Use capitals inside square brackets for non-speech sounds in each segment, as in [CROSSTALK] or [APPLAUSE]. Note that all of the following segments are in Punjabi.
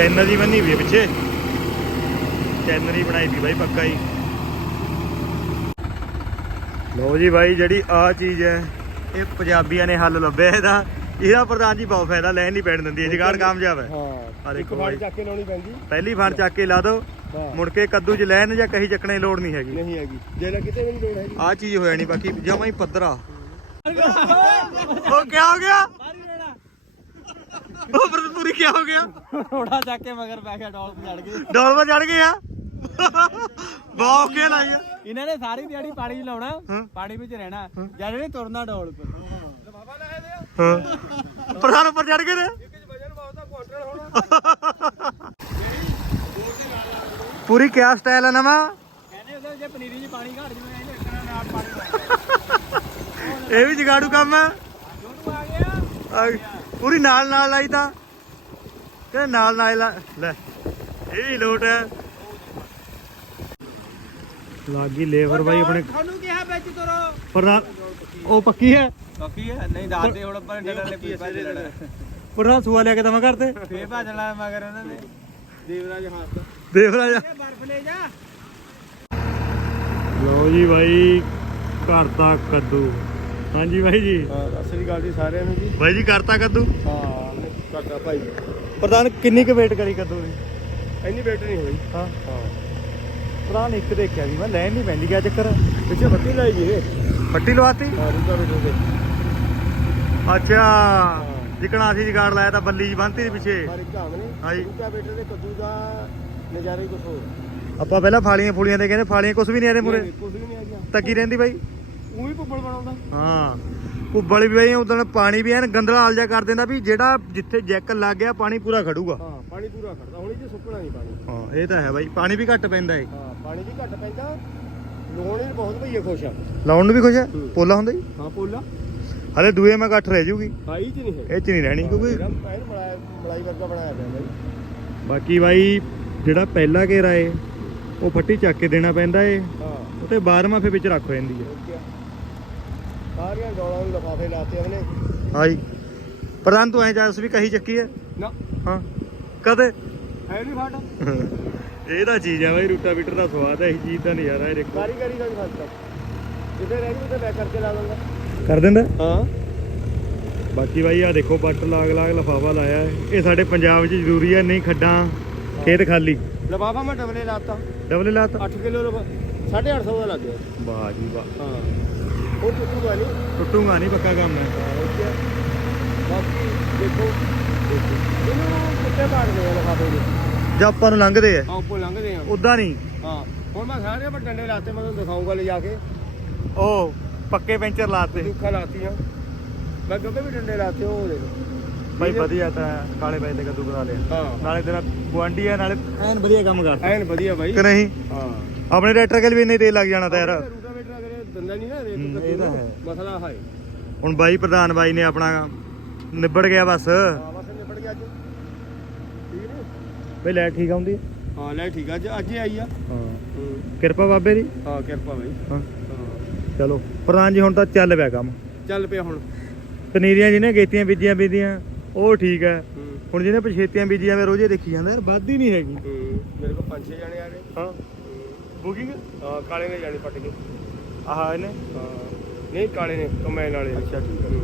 ਚੈਨਲ ਜੀ ਬੰਨੀ ਵੀ ਪਿੱਛੇ। ਚੈਨਲ ਹੀ ਬਣਾਈ ਵੀ ਬਾਈ ਪੱਕਾ ਹੀ। ਲੋ ਜੀ ਬਾਈ ਜਿਹੜੀ ਆ ਚੀਜ਼ ਹੈ ਇਹ ਪੰਜਾਬੀਆਂ ਨੇ ਹੱਲ ਲੱਭਿਆ ਇਹਦਾ। ਇਹਦਾ ਪ੍ਰਧਾਨ ਜੀ ਬਹੁਤ ਫਾਇਦਾ ਲੈਣ ਨਹੀਂ ਪੈਣ ਦਿੰਦੀ ਇਹ ਜਗਾੜ ਕਾਮਯਾਬ ਹੈ। ਹਾਂ ਆ ਇੱਕ ਦੇਖੋ ਬਾਈ। ਚੱਕ ਕੇ ਲਾਉਣੀ ਪੈਂਦੀ। ਪਹਿਲੀ ਫੜ ਚੱਕ ਕੇ ਲਾ ਦੋ ਮੁੜ ਕੇ ਕੱਦੂ ਚ ਲੈਣ ਜਾਂ ਕਹੀ ਚੱਕਣੇ ਦੀ ਲੋੜ ਨਹੀਂ ਹੈਗੀ। ਨਹੀਂ ਹੈਗੀ। ਜੇ ਨਾ ਕਿਤੇ ਵੀ ਨਹੀਂ ਲੋੜ ਹੈਗੀ। ਆ ਚੀਜ਼ ਹੋ ਜਾਣੀ ਬਾਕੀ ਜਮਾ ਹੀ ਪੱਧਰਾ। ਉਹ ਕੀ ਹੋ ਗਿਆ? ਉਹ ਪੂਰੀ ਕੀ ਹੋ ਗਿਆ? ਰੋੜਾ ਚੱਕ ਕੇ ਮਗਰ ਪੈ ਗਿਆ ਡੋਲ ਪਜੜ ਗਈ। ਡੋਲ ਪਰ ਚੜ ਗਏ ਆ? ਬਹੁਤ ਕੇ ਲਾਈ ਆ ਇਹਨਾਂ ਨੇ ਸਾਰੀ ਦਿਹਾੜੀ ਪਾਣੀ 'ਚ ਲਾਉਣਾ। ਪਾਣੀ ਵਿੱਚ ਰਹਿਣਾ ਜਦ ਇਹਨੇ ਤੁਰਨਾ ਡੋਲ ਪਰ ਹਾਂ। ਪ੍ਰਧਾਨ ਉੱਪਰ ਚੜ ਗਏ ਨੇ। ਪੂਰੀ ਕਿਆ ਸਟਾਈਲ ਹੈ ਨਵਾਂ? ਕਹਿੰਦੇ ਉਹਦੇ ਜੇ ਪਨੀਰੀ 'ਚ ਪਾਣੀ ਘੜ ਜਵੇ ਇਹਨੇ ਇੱਕਣਾ ਨਾਲ ਪਾਣੀ ਇਹ ਵੀ ਜਗਾੜੂ ਕੰਮ ਜੋਰੂ ਆ ਗਿਆ। ਆ, ਪੂਰੀ ਨਾਲ ਨਾਲ ਲਾਈ ਤਾਂ। ਕਹਿੰਦੇ ਨਾਲ ਨਾਲ ਲਾ- ਲੈ ਇਹ ਵੀ ਲੋਟ ਹੈ। ਲਾਗੀ ਲੇਬਰ ਬਾਈ ਆਪਣੇ ਤੁਹਾਨੂੰ ਕਿਹਾ ਵਿੱਚ ਤੁਰੋ। ਪ੍ਰਧਾਨ ਉਹ ਪੱਕੀ ਹੈ? ਕਾਫੀ ਹੈ? ਨਹੀਂ ਦੱਸਦੇ ਹੁਣ ਪਰ ਡੱਡਰ ਨੇ ਫੇਰ ਭੱਜ ਲੈਣਾ ਪ੍ਰਧਾਨ ਸੂਆ ਲਿਆ ਕੇ ਦਵਾ ਕਰਦੇ ਫੇਰ ਭੱਜਣਾ ਮਗਰ ਇਹਨਾਂ ਨੇ। ਦੇਵਰਾਜ ਹੱਥ। ਦੇਖ ਰਾਜਾ ਇਹ ਬਰਫ ਲੈ ਜਾ। ਲੋ ਜੀ ਬਾਈ ਘਰ ਦਾ ਕੱਦੂ। ਹਾਂਜੀ ਬਾਈ ਜੀ। ਹਾਂ ਅਸਲੀ ਗੱਲ ਜੀ ਸਾਰਿਆਂ ਨੂੰ ਜੀ। ਬਾਈ ਜੀ ਕਰਤਾ ਕੱਦੂ? ਹਾਂ ਕਾਕਾ ਭਾਈ। ਪ੍ਰਧਾਨ ਕਿੰਨੀ ਕੁ ਵੇਟ ਕਰੀ ਕੱਦੂ ਦੀ? ਇੰਨੀ ਬੈਟਰ ਨਹੀਂ ਹੋਈ। ਹਾਂ। ਹਾਂ ਪ੍ਰਧਾਨ ਇੱਕ ਦੇਖਿਆ ਜੀ ਮੈਂ ਲੈਣ ਨਹੀਂ ਪੈਂਦੀ ਕਿਆ ਚੱਕਰ? ਪਿੱਛੇ ਬੱਤੀ ਲਾਈ ਜੀ ਇਹ। ਲਵਾਤੀ? ਹਾਂ ਰੂਟਾ ਬੈਟਰ ਦੇ ਅੱਛਾ। ਜਿਕਣਾ ਅਸੀਂ ਜਗਾੜ ਲਾਇਆ ਤਾਂ ਬੱਲੀ ਜੀ ਬੰਨਤੀ ਸੀ ਪਿੱਛੇ। ਹਰ ਇੱਕ ਨੇ ਬੈਟਰ ਦੇ ਕੱਦੂ ਦਾ ਨਜ਼ਾਰਾ ਹੀ ਕੁਝ ਹੋਰ। ਆਪਾਂ ਪਹਿਲਾਂ ਫਾਲੀਆਂ ਫੂਲੀਆਂ ਦੇ ਕਹਿੰਦੇ ਫਾਲੀਆਂ ਕੁਝ ਵੀ ਨਹੀਂ ਇਹਦੇ ਮੂਰੇ ਕੁਝ ਵੀ ਨਹੀਂ ਆ ਗਿਆ ਤੱਕੀ ਰਹਿੰਦੀ ਬਾਈ? ਉਹੀ ਭੁੱਬਲ ਬਣਾਉਂਦਾ। ਹਾਂ। ਕੁੱਬਲ ਵੀ ਬਾਈ ਉਦੋਂ ਪਾਣੀ ਵੀ ਐਨ ਗੰਦਲਾ ਆਲ ਜਾ ਕਰ ਦਿੰਦਾ ਵੀ ਜਿਹੜਾ ਜਿੱਥੇ ਜੈਕ ਲੱਗ ਗਿਆ ਪਾਣੀ ਪੂਰਾ ਖੜੂਗਾ। ਹਾਂ ਪਾਣੀ ਪੂਰਾ ਖੜਦਾ। ਹੁਣ ਇਹ ਸੁੱਕਣਾ ਨਹੀਂ ਪਾਣੀ। ਹਾਂ ਇਹ ਤਾਂ ਹੈ ਬਾਈ। ਪਾਣੀ ਵੀ ਘੱਟ ਪੈਂਦਾ ਏ। ਹਾਂ ਪਾਣੀ ਵੀ ਘੱਟ ਪੈਂਦਾ। ਲੋਣ ਹੀ ਬਹੁਤ ਭਈਏ ਖੁਸ਼ ਆ। ਲਾਉਣ ਨੂੰ ਵੀ ਖੁਸ਼ ਹੈ ਹੂੰ। ਪੋਲਾ ਹੁੰਦਾ ਜੀ? ਹਾਂ ਪੋਲਾ। ਹਲੇ ਦੂਏ ਮੈਂ ਘੱਟ ਰਹਿ ਜੂਗੀ। ਖਾਈ ਚ ਨਹੀਂ ਹੈ। ਇਹ ਚ ਨਹੀਂ ਰਹਿਣੀ ਕਿਉਂਕਿ ਮਲਾਈ ਮਲਾਈ ਵਰਗਾ ਬਣਾਇਆ ਪਿਆ ਬਾਈ। ਬਾਕੀ ਬਾਈ ਜਿਹੜਾ ਪਹਿਲਾ ਘੇਰਾ ਏ ਉਹ ਫੱਟੀ ਚੱਕ ਕੇ ਦੇਣਾ ਪੈਂਦਾ ਏ। ਹਾਂ। ਉਹ ਤੇ 12ਵਾਂ ਫੇ ਵਿੱਚ ਰੱਖ ਹੋ ਜਾਂਦੀ ਕੀ ਸਾਰੀਆਂ ਡੋਲਾਂ ਨੂੰ ਲਫਾਫੇ ਲਾਤੇ ਉਹਨੇ ਹਾਂਜੀ ਪ੍ਰਧਾਨ ਤੂੰ ਐ ਜਾਸ ਵੀ ਕਹੀ ਚੱਕੀ ਐ। ਨਾ। ਹਾਂ। ਕਦੇ? ਹੈ ਨਹੀਂ ਫਾਟ। [LAUGHS] ਇਹ ਤਾਂ ਚੀਜ਼ ਆ ਬਾਈ ਰੂਟਾ ਬੀਟਰ ਦਾ ਸਵਾਦ ਹੈ ਇਹ ਚੀਜ਼ ਦਾ ਨਜ਼ਾਰਾ ਇਹ ਦੇਖੋ। ਕਾਰੀਗਰੀ ਦਾ ਵੀ ਆ ਜਿੱਥੇ ਰਹਿ ਗਈ ਤੇ ਮੈਂ ਕਰਕੇ ਲਾ ਦਿੰਦਾ ਕਰ ਦਿੰਦਾ? ਹਾਂ। ਬਾਕੀ ਬਾਈ ਆ ਦੇਖੋ ਬੱਟ ਲਾਗ ਲਾਗ ਲਫਾਫਾ ਲਾਇਆ ਹੈ ਇਹ ਸਾਡੇ ਪੰਜਾਬ 'ਚ ਜ਼ਰੂਰੀ ਹੈ ਨਹੀਂ ਖੱਡਾਂ ਖੇਤ ਖਾਲੀ। ਲਫਾਫਾ ਮੈਂ ਡਬਲੇ ਲਾਤਾ। ਡਬਲ ਲਾਤਾ? 8 ਕਿਲੋ ਲਫਾ 850 ਦਾ ਲੱਗ ਗਿਆ। ਵਾਹ ਜੀ ਵਾਹ। ਹਾਂ। ਉਹ ਟੁੱਟੂਗਾ ਨਹੀਂ। ਟੁੱਟੂਗਾ ਨਹੀਂ ਪੱਕਾ ਕੰਮ ਹੈ। ਹਾਂ ਹੋਰ ਕੀ ਬਾਕੀ ਦੇਖੋ ਇਹਨੂੰ ਕਿੱਥੇ ਪਾੜਦੇ ਆ ਲਫਾਫੇ ਦੇ ਜੇ ਆਪਾਂ ਨੂੰ ਲੰਘਦੇ ਆ। ਉੱਪਰ ਲੰਘਦੇ ਆ। ਉਦਾਂ ਨਹੀਂ। ਹਾਂ ਹੁਣ ਮੈਂ ਸਾਰੇ ਪਰ ਡੰਡੇ ਲਾਤੇ ਮੈਂ ਤੁਹਾਨੂੰ ਦਿਖਾਉਂਗਾ ਲੈ ਜਾ ਕੇ। ਉਹ ਪੱਕੇ ਪੈਂਚਰ ਲਾਤੇ। ਦੁੱਖਾ ਲਾਤੀਆਂ। ਮੈਂ ਗੱਬੇ ਵੀ ਡੰਡੇ ਲਾਤੇ ਉਹ ਦੇਖ। ਬਾਈ ਵਧੀਆ ਤਾਂ ਕਾਲੇ ਬਾਈ ਤੇ ਕੱਦੂ ਬਣਾ ਲਿਆ। ਹਾਂ। ਨਾਲੇ ਤੇਰਾ ਗੁਆਂਢੀ ਆ ਨਾਲੇ ਐਨ ਵਧੀਆ ਕੰਮ ਕਰਦਾ। ਐਨ ਵਧੀਆ ਬਾਈ। ਕਿ ਨਹੀਂ? ਹਾਂ। ਆਪਣੇ ਟਰੈਕਟਰ ਕੋਲ ਵੀ ਇੰਨੇ ਤੇਲ ਲੱਗ ਜਾਣਾ ਤਾਂ ਯਾਰ। ਦੰਦਾ ਨਹੀਂ ਨਾ ਰੇਤ ਹੂੰ, ਕੱਦੂ ਇਹ ਤਾਂ ਨੂੰ, ਹੈ। ਮਸਲਾ ਹੈ ਹੁਣ ਬਾਈ ਪ੍ਰਧਾਨ ਬਾਈ ਨੇ ਆਪਣਾ ਨਿਬੜ ਗਿਆ ਬਸ। ਹਾਂ ਬਸ ਨਿਬੜ ਗਿਆ ਅੱਜ। ਠੀਕ ਨੇ? ਬਈ ਲੈ ਠੀਕ ਆਉਂਦੀ ਹੈ ਲੈ ਠੀਕ ਆ ਅੱਜ ਅੱਜ ਹੀ ਆਈ ਆ। ਹਾਂ। ਹੂੰ। ਕਿਰਪਾ ਬਾਬੇ ਦੀ। ਹਾਂ ਕਿਰਪਾ ਬਾਈ। ਹਾਂ। ਹਾਂ। ਚਲੋ ਪ੍ਰਧਾਨ ਜੀ ਹੁਣ ਤਾਂ ਚੱਲ ਪਿਆ ਕੰਮ। ਚੱਲ ਪਿਆ ਹੁਣ। ਪਨੀਰੀਆਂ ਜਿਹਨੇ ਗੇਤੀਆਂ ਬੀਜੀਆਂ ਬੀਜੀਆਂ ਉਹ ਠੀਕ ਹੈ ਹੂੰ। ਹੁਣ ਜਿਹਨੇ ਪਛੇਤੀਆਂ ਬੀਜੀਆਂ ਵੇ ਰੋਜ਼ੇ ਦੇਖੀ ਜਾਂਦਾ ਯਾਰ ਵੱਧ ਹੀ ਨਹੀਂ ਹੈਗੀ। ਹੂੰ। ਮੇਰੇ ਕੋਲ ਪੰਜ ਛੇ ਜਾਣੇ ਆ ਗਏ। ਹਾਂ। ਬੁਕਿੰਗ? ਹਾਂ ਕਾਲੇ ਨੇ ਜਾਣੀ ਪੱਟ ਕੇ। ਆਹ ਇਹਨੇ? ਹਾਂ ਨਹੀਂ ਕਾਲੇ ਨੇ ਕਮੈਨ ਵਾਲੇ। ਅੱਛਾ, ਠੀਕ। ਹੂੰ।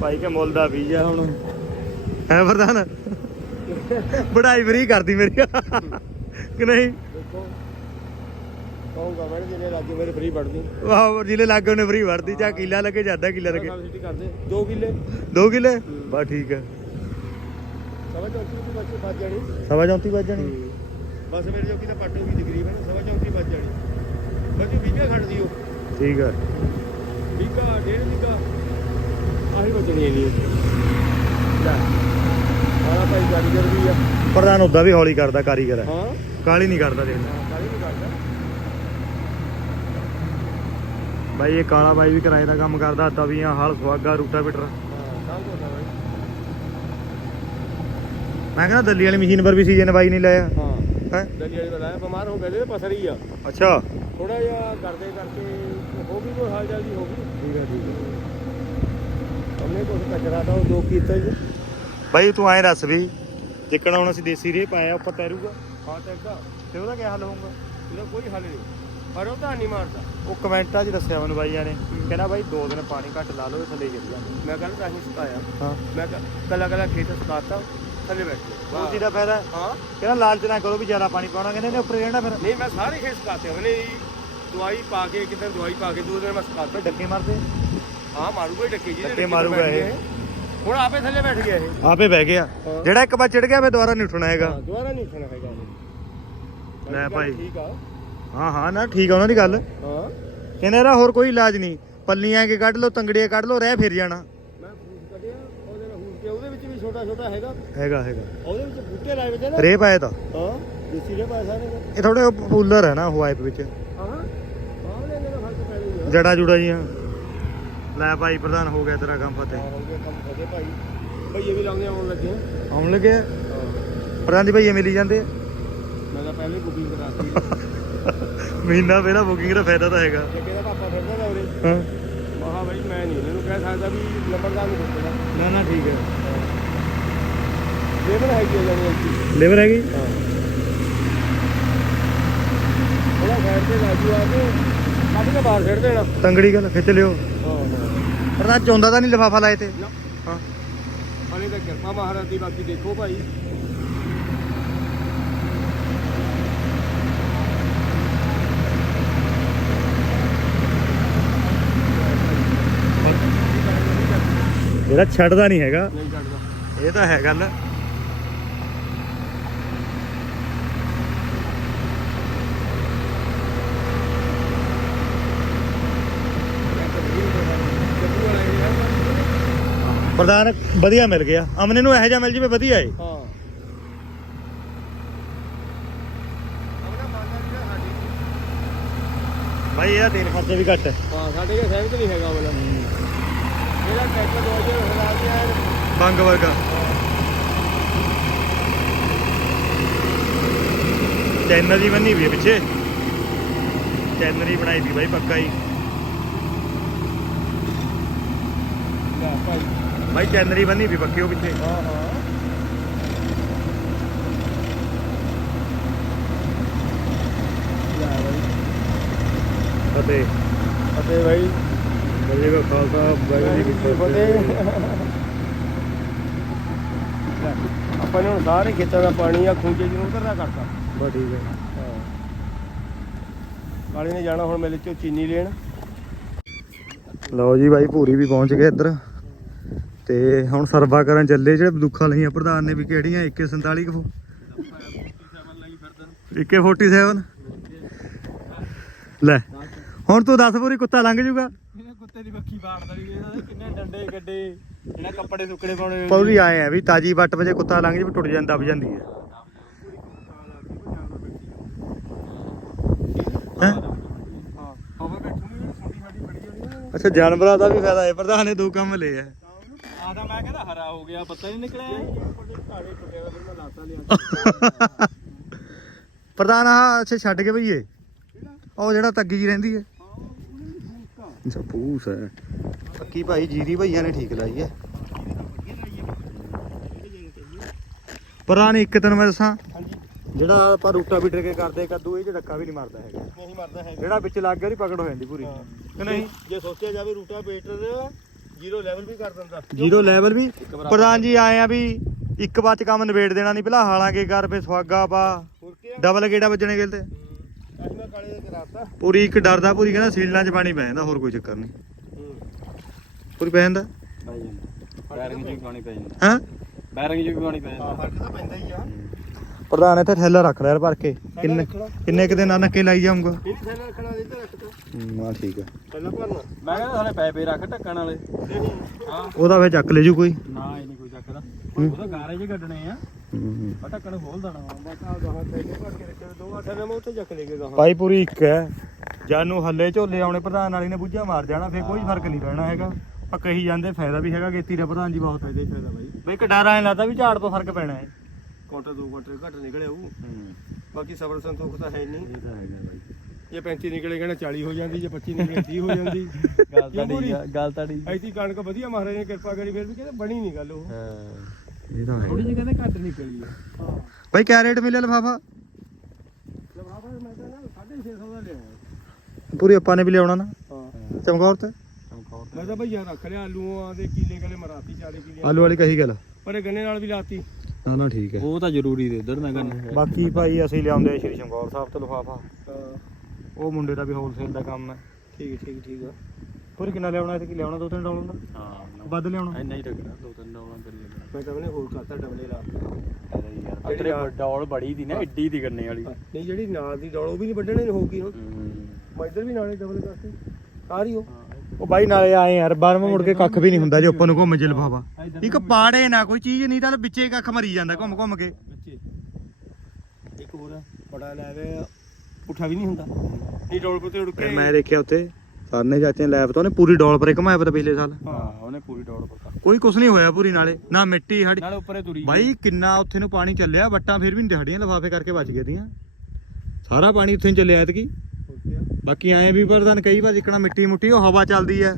ਭਾਈ ਕੇ ਮੁੱਲ ਦਾ ਬੀਜ ਆ ਹੁਣ। ਹੈ ਪ੍ਰਧਾਨ? ਬੜਾਈ ਫਰੀ ਕਰਦੀ ਮੇਰੀ। ਕਿ ਨਹੀਂ? ਦੇਖੋ। ਕਹੂੰਗਾ ਮੈਂ ਲੱਗੇ ਮੇਰੇ ਫਰੀ ਪੜਦੀ ਵਾਹ ਜ਼ਿਲ੍ਹੇ ਲਾਗੇ ਉਹਨੇ ਫਰੀ ਵਰਦੀ ਚਾ ਕਿੱਲਾ ਲੱਗੇ ਜਾਂਦਾ ਕਿੱਲਾ ਲੱਗੇ। ਸਬਸਿਡੀ ਕਰਦੇ। 2 ਕਿੱਲੇ। 2 ਕਿੱਲੇ? ਬਸ ਠੀਕ ਹੈ ਸਵਾ ਚੌਂਤੀ ਨੂੰ ਬੱਚੇ ਵੱਜ ਜਾਣੀ। ਸਵਾ ਚੌਂਤੀ ਵੱਜ ਜਾਣੀ। ਬਸ ਮੇਰੇ ਜੋਗੀ ਤਾਂ ਪੱਟ ਹੋ ਗਈ ਤਕਰੀਬਨ ਸਵਾ ਚੌਂਤੀ ਵੱਜ ਜਾਣੀ। ਵੀਗਾ ਠੀਕ ਹੈ ਵੀਗਾ ਡੇਢ ਵੀਗਾ ਆਹੀ ਬਚਣੀ ਹੈ ਨਹੀਂ ਲੈ। ਆਹ ਭਾਈ ਕਾਰੀਗਰ ਵੀ ਆ। ਪ੍ਰਧਾਨ ਉਦਾਂ ਵੀ ਹੌਲੀ ਕਰਦਾ ਕਾਰੀਗਰ। ਹੈ। ਹਾਂ ਕਾਲੀ ਨਹੀਂ ਕਰਦਾ ਦੇਖ। ਕਾਲੀ ਨਹੀਂ ਕਰਦਾ। ਬਾਈ ਇਹ ਕਾਲਾ ਬਾਈ ਵੀ ਕਿਰਾਏ ਦਾ ਕੰਮ ਕਰਦਾ ਤਵੀਆਂ ਹਲ ਸੁਆਗਾ ਰੂਟਾਵੇਟਰ। ਹਾਂ ਬਾਈ। ਮੈਂ ਕਹਿੰਦਾ ਦਿੱਲੀ ਵਾਲੀ ਮਸ਼ੀਨ ਪਰ ਵੀ ਸੀਜ਼ਨ ਬਾਈ ਨਹੀਂ ਲਾਇਆ। ਹਾਂ। ਹੈ? ਦਲੀ ਵਾਲੀ ਬਲਾਇਆ ਬਿਮਾਰ ਹੋ ਗਏ ਤੇ ਪਸਰੀ ਆ। ਅੱਛਾ। ਥੋੜਾ ਜਿਹਾ ਕਰਦੇ ਕਰਕੇ ਹੋ ਗਈ ਕੋਈ ਹਾਲ ਚਾਲ ਜੀ ਹੋ ਗਈ? ਠੀਕ ਹੈ ਠੀਕ ਹੈ। ਉਹਨੇ ਕੁਝ ਕਚਰਾ ਤਾਂ ਉਹ ਕੀਤਾ ਜੀ ਬਾਈ ਤੂੰ ਐਂ ਦੱਸ ਵੀ ਜਿੱਕਣ ਹੁਣ ਅਸੀਂ ਦੇਸੀ ਰੇ ਪਾਇਆ ਉੱਪਰ ਤੈਰੂਗਾ? ਹਾਂ ਤੈਰਦਾ। ਤੇ ਉਹਦਾ ਕੀ ਹੱਲ ਹੋਊਗਾ? ਇਹਦਾ ਕੋਈ ਹੱਲ ਨਹੀਂ। ਪਰ ਉਹ ਤਾਂ ਨਹੀਂ ਮਾਰਦਾ। ਉਹ ਕਮੈਂਟਾਂ 'ਚ ਦੱਸਿਆ ਮੈਨੂੰ ਬਾਈਆਂ ਨੇ ਕਹਿੰਦਾ ਬਾਈ ਦੋ ਦਿਨ ਪਾਣੀ ਘੱਟ ਲਾ ਲਓ ਥੱਲੇ ਗਿਰ ਜਾਂਦਾ। ਮੈਂ ਕਹਿੰਦਾ ਤਾਂ ਹੀ ਸੁਕਾਇਆ। ਹਾਂ। ਮੈਂ ਕੱਲਾ ਕੱਲਾ ਖੇਤ ਸੁਕਾਤਾ ਥੱਲੇ ਬੈਠ ਉਹ ਜੀ ਦਾ ਫਾਇਦਾ। ਹਾਂ। ਕਹਿੰਦਾ ਲਾਲਚ ਨਾ ਕਰੋ ਵੀ ਜ਼ਿਆਦਾ ਪਾਣੀ ਪਾਉਣਾ ਕਹਿੰਦੇ ਨੇ ਉੱਪਰ ਰਹਿਣਾ ਫਿਰ। ਨਹੀਂ ਮੈਂ ਸਾਰੇ ਖੇਤ ਸੁਕਾਤੇ ਹੋਣੇ ਦਵਾਈ ਪਾ ਕੇ ਕਿਤੇ ਦਵਾਈ ਪਾ ਕੇ ਦੋ ਦਿਨ ਮੈਂ ਸੁਕਾਤਾ ਡੱਕੇ ਮਾਰਦੇ? ਹਾਂ ਮਾਰੂਗਾ ਹੀ ਡੱਕੇ ਜੀ ਡੱਕੇ ਮਾਰੂਗਾ ਇਹ। ਹੁਣ ਆਪੇ ਥੱਲੇ ਬੈਠ ਗਿਆ ਇਹ। ਆਪੇ ਬਹਿ ਗਿਆ। ਜਿਹੜਾ ਇੱਕ ਵਾਰ ਚੜ ਗਿਆ ਫੇ ਦੁਬਾਰਾ ਨਹੀਂ ਉੱਠਣਾ ਹੈਗਾ। ਦੁਬਾਰਾ ਨਹੀਂ ਉੱਠਣਾ ਹੈਗਾ ਲੈ ਭਾਈ। ਠੀਕ ਆ। ਹਾਂ ਹਾਂ ਨਾ ਠੀਕ ਆ ਉਹਨਾਂ ਦੀ ਗੱਲ। ਹਾਂ। ਕਹਿੰਦੇ ਇਹਦਾ ਹੋਰ ਕੋਈ ਇਲਾਜ ਨਹੀਂ। ਪੱਲੀਆਂ ਕੇ ਕੱਢ ਲਓ ਤੰਗੜੀਆਂ ਕੱਢ ਲਓ ਰਹਿ ਫਿਰ ਜਾਣਾ। ਮੈਂ ਉਹਦੇ ਵਿੱਚ ਵੀ ਛੋਟਾ ਛੋਟਾ ਹੈਗਾ। ਹੈਗਾ ਹੈਗਾ। ਉਹਦੇ ਵਿੱਚ ਬੂਟੇ ਲਾਏ ਵੇ ਨਾ। ਰੇ ਪਾਇਆ ਤਾਂ। ਹਾਂ ਦੇਸੀ ਦੇ ਪਾਏ ਸਾਰੇ। ਨੇ ਇਹ ਥੋੜੇ ਹੈ ਨਾ ਉਹ ਪਾਈਪ ਵਿੱਚ ਹਾਂ ਹਾਂ ਲੈ ਲੈ ਫ਼ਰਕ ਪੈ ਜੂਗਾ ਜੜਾ ਜੁੜਾ ਜੀਆਂ ਲੈ ਭਾਈ ਪ੍ਰਧਾਨ ਹੋ ਗਿਆ ਤੇਰਾ ਕੰਮ ਫਤਿਹ। ਹਾਂ ਹੋ ਗਿਆ ਕੰਮ ਖਦੇ ਭਾਈ। ਭਈਏ ਵੀ ਲਾਉਂਦੇ ਆਉਣ ਲੱਗੇ ਆਉਣ ਲੱਗੇ ਆ? ਹਾਂ ਪ੍ਰਧਾਨ ਦੀ ਭਈਏ ਮਿਲੀ ਜਾਂਦੇ ਆ। ਮੈਂ ਤਾਂ ਪਹਿਲੇ ਬੁਕਿੰਗ ਕਰਾਤੀ ਮਹੀਨਾ ਪਹਿਲਾਂ ਬੁਕਿੰਗ ਦਾ ਫਾਇਦਾ ਤਾਂ ਹੈਗਾ। ਜੱਗੇ ਦਾ ਪਾਪਾ ਫਿਰਦਾ ਤਾ ਉਰੇ। ਹਾਂ। ਮਹਾ ਭਾਈ ਮੈਂ ਨਹੀਂ ਇਹਨੂੰ ਕਹਿ ਸਕਦਾ ਵੀ ਨੰਬਰਦਾਰ ਨੂੰ ਦਿੱਤਾ ਨਾ ਨਾ ਠੀਕ ਹੈ ਲੇਬਰ ਹੈਗੀ ਆ ਜਾਨੀ ਇੱਥੇ। ਲੇਬਰ ਹੈਗੀ? ਹਾਂ। ਉਹਦਾ ਸਾਈਡ ਤੇ ਲਾਜੂ ਆ ਕੇ ਕੱਢ ਕੇ ਬਾਹਰ ਛੱਡ ਦੇਣਾ ਤੰਗੜੀ ਗੱਲ ਖਿੱਚ ਲਿਓ। ਹਾਂ ਹਾਂ। ਪ੍ਰਧਾਨ ਚੌਂਦਾ ਤਾਂ ਨਹੀਂ ਲਿਫਾਫਾ ਲਾਏ ਤੇ। ਨਾ। ਹਾਂ। ਪਾਣੀ ਦਾ ਕਿਰਪਾ ਮਹਾਰਾਜ ਦੀ ਬਾਕੀ ਦੇਖੋ ਭਾਈ। ਇਹਦਾ ਛੱਡਦਾ ਨਹੀਂ ਹੈਗਾ। ਨਹੀਂ ਛੱਡਦਾ। ਇਹ ਤਾਂ ਹੈ ਗੱਲ ਜੱਗੂ ਵਾਲਾ ਇਹ ਹੈ ਪ੍ਰਧਾਨ ਵਧੀਆ ਮਿਲ ਗਿਆ। ਅਮਨੇ ਨੂੰ ਇਹੋ ਜਿਹਾ ਮਿਲ ਜਵੇ ਵਧੀਆ ਏ। ਹਾਂ। ਭਾਈ ਇਹਦਾ ਤੇਲ ਖਰਚਾ ਵੀ ਘੱਟ ਹੈ ਹਾਂ ਸਾਡੇ ਕੇ ਸਹਿਮਤ ਨਹੀਂ ਹੈਗਾ ਵਾਲਾ। ਇਹਦਾ ਟਰੈਕਟਰ ਦੋ ਜੇ ਹਲਾ ਕੇ ਆਏ ਬੰਗ ਵਰਗਾ। ਚੈਨਲ ਹੀ ਬੰਨੀ ਵੀ ਪਿੱਛੇ। ਚੈਨਲ ਹੀ ਬਣਾਈ ਵੀ ਬਾਈ ਪੱਕਾ ਹੀ ਲੈ ਭਾਈ ਬਾਈ ਚੈਨਲ ਹੀ ਬੰਨੀ ਵੀ ਪੱਕੀ ਉਹ ਪਿੱਛੇ। ਹਾਂ ਹਾਂ। ਫਤਿਹ। ਅਤੇ ਭਾਈ ਬੋਲੇ ਕੋ ਖਾਲਸਾ ਵਾਹਿਗੁਰੂ ਜੀ ਕੀ ਫਤਿਹ। ਆਪਾਂ ਨੇ ਹੁਣ ਸਾਰੇ ਖੇਤਾਂ ਦਾ ਪਾਣੀ ਆ ਖੂੰਜੇ ਜਿਹਨੂੰ ਉਧਰਦਾ ਕਰਤਾ। ਬਸ ਠੀਕ ਹੈ। ਕਾਲੇ ਨੇ ਜਾਣਾ ਹੁਣ ਮੇਲੇ ਚੋਂ ਚੀਨੀ ਲੈਣ। ਲਓ ਜੀ ਬਾਈ ਭੂਰੀ ਵੀ ਪਹੁੰਚ ਗਏ ਇੱਧਰ। ਤੇ ਹੁਣ ਸਰਵਾ ਕਰਨ ਚੱਲੇ ਜਿਹੜੇ ਬੰਦੂਕਾਂ ਲਈਆਂ। ਪ੍ਰਧਾਨ ਨੇ ਵੀ ਕਿਹੜੀਆਂ? AK47 ਕੋ AK47 ਲੈ ਹੁਣ ਤੂੰ ਦੱਸ ਪੂਰੀ ਕੁੱਤਾ ਲੰਘ ਜੂਗਾ। ਕੁੱਤੇ ਦੀ ਬੱਖੀ ਬਾੜਦਾ ਵੀ ਇਹਨਾਂ ਦੇ ਕਿੰਨੇ ਡੰਡੇ ਗੱਡੇ ਇਹਨਾਂ ਕੱਪੜੇ ਸੁੱਕਣੇ ਪਾਉਣੇ ਪੌੜੀ ਆਏ ਆ ਵੀ ਤਾਜੀ ਵੱਟ ਵਜੇ ਕੁੱਤਾ ਲੰਘ ਜੇ ਟੁੱਟ ਜਾਂਦਾ ਦਬ ਜਾਂਦੀ ਹੈ। ਅੱਛਾ ਜਾਨਵਰਾਂ ਦਾ ਵੀ ਫਾਇਦਾ ਹੈ ਪ੍ਰਧਾਨ ਨੇ ਦੋ ਕੰਮ ਲਏ ਆ। ਆ ਤਾਂ ਮੈਂ ਕਹਿੰਦਾ ਹਰਾ ਹੋ ਗਿਆ ਪੱਤਾ ਨਹੀਂ ਨਿਕਲਿਆ। ਕਾਲੇ ਟੁੱਟਿਆ ਦਾ ਫਿਰ ਮੈਂ ਲਾਤਾ ਲਿਆ ਪ੍ਰਧਾਨ ਆ ਅੱਛਾ ਛੱਡ ਕੇ ਭਈਏ ਉਹ ਜਿਹੜਾ ਤੱਗੀ ਜੀ ਰਹਿੰਦੀ ਹੈ। ਅੱਛਾ ਪੂਸ ਹੈ। ਪੱਕੀ ਭਾਈ ਜੀਰੀ ਭਈਆਂ ਨੇ ਠੀਕ ਲਾਈ ਹੈ। ਪ੍ਰਧਾਨ ਇੱਕ ਤੈਨੂੰ ਮੈਂ ਦੱਸਾਂ ਜਿਹੜਾ ਆਪਾਂ ਰੂਟਾ ਬੀਟਰ ਕੇ ਕਰਦੇ ਕੱਦੂ ਇਹ ਚ ਡੱਕਾ ਵੀ ਨਹੀਂ ਮਾਰਦਾ ਹੈਗਾ। ਨਹੀਂ ਮਰਦਾ ਹੈ ਜਿਹੜਾ ਵਿੱਚ ਲੱਗ ਗਿਆ ਉਹਦੀ ਪਕੜ ਹੋ ਜਾਂਦੀ ਪੂਰੀ। ਕਿ ਨਹੀਂ? ਜੇ ਸੋਚਿਆ ਜਾਵੇ ਰੂਟਾ ਬੇਟਰ ਜ਼ੀਰੋ ਲੈਵਲ ਵੀ ਕਰ ਦਿੰਦਾ। ਜ਼ੀਰੋ ਲੈਵਲ ਵੀ? ਬਰਾਬਰ। ਪ੍ਰਧਾਨ ਜੀ ਆਏ ਆ ਵੀ ਇੱਕ ਚ ਕੰਮ ਨਿਬੇੜ ਦੇਣਾ ਨਹੀਂ ਪਹਿਲਾਂ ਹਾਲਾਂ ਕੇ ਕਰ ਫੇ ਸਵਾਗਾ ਪਾ ਡਬਲ ਗੇੜਾ ਵੱਜਣੇ ਗਿਲ ਤੇ। ਪੂਰੀ ਇੱਕ ਡਰਦਾ ਪੂਰੀ ਕਹਿੰਦਾ ਸੀਲਣਾ ਚ ਪਾਣੀ ਪੈ ਜਾਂਦਾ ਹੋਰ ਕੋਈ ਚੱਕਰ ਨਹੀਂ ਪੂਰੀ ਪੈ ਜਾਂਦਾ ਬੈਰਿੰਗ ਜੀ ਪਾਣੀ ਪੈ ਜਾਂਦਾ ਹਾਂ? ਬੈਰਿੰਗ ਜੀ ਪਾਣੀ ਪੈ ਹਾਂ ਫ਼ਰਕ ਤਾਂ ਪੈਂਦਾ ਹੀ ਆ। ਪ੍ਰਧਾਨ ਇੱਥੇ ਥੈਲਾ ਰੱਖ ਲਿਆ ਯਾਰ ਭਰ ਕੇ। ਕਿੰਨੇ। ਕਿੰਨੇ ਕੁ ਦਿਨ ਆ ਨੱਕੇ ਲਾਈ ਜਾਊਂਗਾ? ਇਹ ਥੈਲਾ ਰੱਖਣਾ ਦੇ ਤੇ ਰੱਖ ਤਾ। ਹਾਂ ਠੀਕ ਹੈ ਪਹਿਲਾਂ ਭਰਨਾ। ਮੈਂ ਕਹਿੰਦਾ ਸਾਲੇ ਪੈ ਪੈ ਰੱਖ ਢੱਕਣ ਵਾਲੇ। ਨਹੀਂ। ਹਾਂ। ਉਹਦਾ ਫੇ ਚੱਕ ਲੈ ਜੂ ਕੋਈ। ਨਾ ਇਹ ਨਹੀਂ ਕੋਈ ਚੱਕਦਾ। ਉਹਦਾ ਗਾਰੇ ਜੇ ਕੱਢਣੇ ਆ। ਹੂੰ। ਆ ਢੱਕਣ ਖੋਲ ਦੇਣਾ ਬਸ ਆ ਗਾਹਾਂ ਥੈਲੇ ਭਰ ਕੇ ਰੱਖੇ ਦੋ ਥੈਲੇ ਮੈਂ ਉੱਥੇ ਚੱਕ ਲੈ ਕੇ ਗਾਹਾਂ। ਭਾਈ ਪੂਰੀ ਇੱਕ ਹੈ। ਜਾਨੂੰ ਹੱਲੇ ਝੋਲੇ ਆਉਣੇ ਪ੍ਰਧਾਨ ਵਾਲੀ ਨੇ ਬੁੱਝਾ ਮਾਰ ਜਾਣਾ ਫੇ ਕੋਈ ਫ਼ਰਕ ਨਹੀਂ ਪੈਣਾ ਹੈਗਾ। ਆ ਕਹੀ ਜਾਂਦੇ ਫਾਇਦਾ ਵੀ ਹੈਗਾ ਖੇਤੀ ਦਾ ਪ੍ਰਧਾਨ ਜੀ ਬਹੁਤ ਫਾਇਦਾ ਹੀ ਫਾਇਦਾ ਬਾਈ। ਬਈ ਕਡਾਰ ਐ ਲੱਗਦਾ ਵੀ ਝਾੜ ਤੋਂ ਫ਼ਰਕ ਪੈਣਾ ਹੈ। ਕੁਆਂਟਲ ਦੋ ਕੁਆਂਟਲ ਘੱਟ ਨਿਕਲੇ ਉਹ ਹੂੰ। ਬਾਕੀ ਸਬਰ ਸੰਤੋਖ ਤਾਂ ਹੈ ਨਹੀਂ। ਇਹ ਤਾਂ ਹੈਗਾ ਬਾਈ। ਜੇ 35 ਨਿਕਲੇ ਕਹਿੰਦਾ 40 ਹੋ ਜਾਂਦੀ ਜੇ 25 ਨਿਕਲੇ 30 ਹੋ ਜਾਂਦੀ। [LAUGHS] ਗੱਲ ਤਾਂ ਆ ਗੱਲ ਤਾਂ ਠੀਕ ਐਤੀ ਕਣਕ ਵਧੀਆ ਮਹਾਰਾਜ ਨੇ ਕਿਰਪਾ ਕਰੀ ਫਿਰ ਵੀ ਕਹਿੰਦੇ ਬਣੀ ਨਹੀਂ ਗੱਲ ਉਹ। ਹਾਂ ਇਹ ਤਾਂ ਥੋੜੀ ਜਿਹੀ ਕਹਿੰਦੇ ਘੱਟ ਨਿਕਲੀ ਆ। ਹਾਂ ਬਾਈ ਕਿਆ ਰੇਟ ਮਿਲਿਆ ਲਫਾਫਾ? ਲਫਾਫਾ ਮੈਂ ਤਾਂ ਨਾ 650 ਦਾ ਲਿਆ। ਪੂਰੀ ਆਪਾਂ ਨੇ ਵੀ ਲਿਆਉਣਾ ਨਾ। ਹਾਂ। ਚਮਕੌਰ ਤੇ? ਮੈਂ ਤਾਂ ਭਈਆ ਰੱਖ ਲਿਆ ਆਲੂਆਂ ਦੇ ਕੀਲੇ ਕਲੇ ਮਰਾਤੀ ਚਾਰੇ ਕੀਲੇ। ਆਲੂ ਵਾਲੀ ਕਹੀ ਗੱਲ। ਪਰ ਇਹ ਗੰਨੇ ਨਾਲ ਵੀ ਲਾਤੀ। ਨਾ ਨਾ ਠੀਕ ਹੈ। ਉਹ ਤਾਂ ਜ਼ਰੂਰੀ ਦੇ ਉਧਰ ਮੈਂ ਕਹਿੰਦਾ। ਬਾਕੀ ਭਾਈ ਅਸੀਂ ਲਿਆਉਂਦੇ ਆ ਸ਼੍ਰੀ ਚਮਕੌਰ ਸਾਹਿਬ ਤੋਂ ਲਫਾਫਾ। ਹਾਂ। ਉਹ ਮੁੰਡੇ ਦਾ ਵੀ ਹੋਲਸੇਲ ਦਾ ਕੰਮ ਹੈ। ਠੀਕ ਹੈ, ਠੀਕ ਹੈ, ਠੀਕ ਆ। ਪੂਰੀ ਕਿੰਨਾ ਲਿਆਉਣਾ ਤੇ ਕੀ ਲਿਆਉਣਾ ਦੋ ਤਿੰਨ ਡਾਲਰ ਦਾ? ਹਾਂ। ਵੱਧ ਲਿਆਉਣਾ? ਇੰਨਾ ਹੀ ਲੱਗਣਾ ਦੋ ਤਿੰਨ ਡੋਲਾਂ ਤੇ ਲੱਗਣਾ ਮੈਂ ਤਾਂ ਉਹਨੇ ਹੋਰ ਕਰਤਾ ਡਬਲੇ ਲਾ। ਯਾਰ ਤੇਰੇ ਡੋਲ ਬੜੀ ਦੀ ਨਾ ਏਡੀ ਦੀ ਗੰਨੇ ਵਾਲੀ। ਨਹੀਂ ਜਿਹੜੀ ਨਾਲ ਦੀ ਡੋਲ ਉਹ ਵੀ ਨਹੀਂ ਵੱਢਣੇ ਹੋਊਗੀ ਹੁਣ। ਮੈਂ ਇੱਧਰ ਵੀ ਨਾਲੇ ਡਬਲ ਕਰਤੀ। ਸਾਰੀ ਉਹ। ਉਹ ਬਾਈ ਨਾਲੇ ਆਏ ਯਾਰ ਬਾਰਵਾਂ ਮੁੜ ਕੇ ਕੱਖ ਵੀ ਨਹੀਂ ਹੁੰਦਾ ਜੇ ਉੱਪਰ ਨੂੰ ਘੁੰਮ ਜੇ ਲਫਾਫਾ ਇੱਕ ਪਾੜੇ ਨਾ ਕੋਈ ਚੀਜ਼ ਨਹੀਂ ਤਾਂ ਵਿੱਚੇ ਕੱਖ ਮਰੀ ਜਾਂਦਾ ਘੁੰਮ ਘੁੰਮ ਕੇ। ਬੱਚੇ ਇੱਕ ਹੋਰ ਬੜਾ ਲੈਵੇ ਉਠਾ ਵੀ ਨਹੀਂ ਹੁੰਦਾ। ਨਹੀਂ ਡੋਲ ਪੁੱਤੇ ਉੜ ਕੇ ਮੈਂ ਦੇਖਿਆ ਉੱਥੇ ਸਰਨੇ ਚਾਚੇ ਲੈਬ ਤੋਂ ਉਹਨੇ ਪੂਰੀ ਡੋਲ ਪਰੇ ਘਮਾਇਆ ਪਤਾ ਪਿਛਲੇ ਸਾਲ। ਹਾਂ ਉਹਨੇ ਪੂਰੀ ਡੋਲ ਪਕਾ ਕੋਈ ਕੁਛ ਨਹੀਂ ਹੋਇਆ ਪੂਰੀ ਨਾਲੇ ਨਾ ਮਿੱਟੀ ਹੜੀ ਨਾਲੇ ਉੱਪਰੇ ਤੁਰੀ ਬਾਈ ਕਿੰਨਾ ਉੱਥੇ ਨੂੰ ਪਾਣੀ ਚੱਲਿਆ ਵੱਟਾਂ ਫਿਰ ਵੀ ਨਹੀਂ ਦਿਖੜੀਆਂ ਲਫਾਫੇ ਕਰਕੇ ਬਚ ਗਏ ਦੀਆਂ ਸਾਰਾ ਪਾਣੀ ਉੱਥੇ ਚੱਲਿਆ ਐਤਕੀ। ਬਾਕੀ ਐਂ ਵੀ ਪ੍ਰਧਾਨ ਕਈ ਵਾਰ ਜਿੱਕਣਾ ਮਿੱਟੀ ਮੁੱਟੀ ਉਹ ਹਵਾ ਚੱਲਦੀ ਐ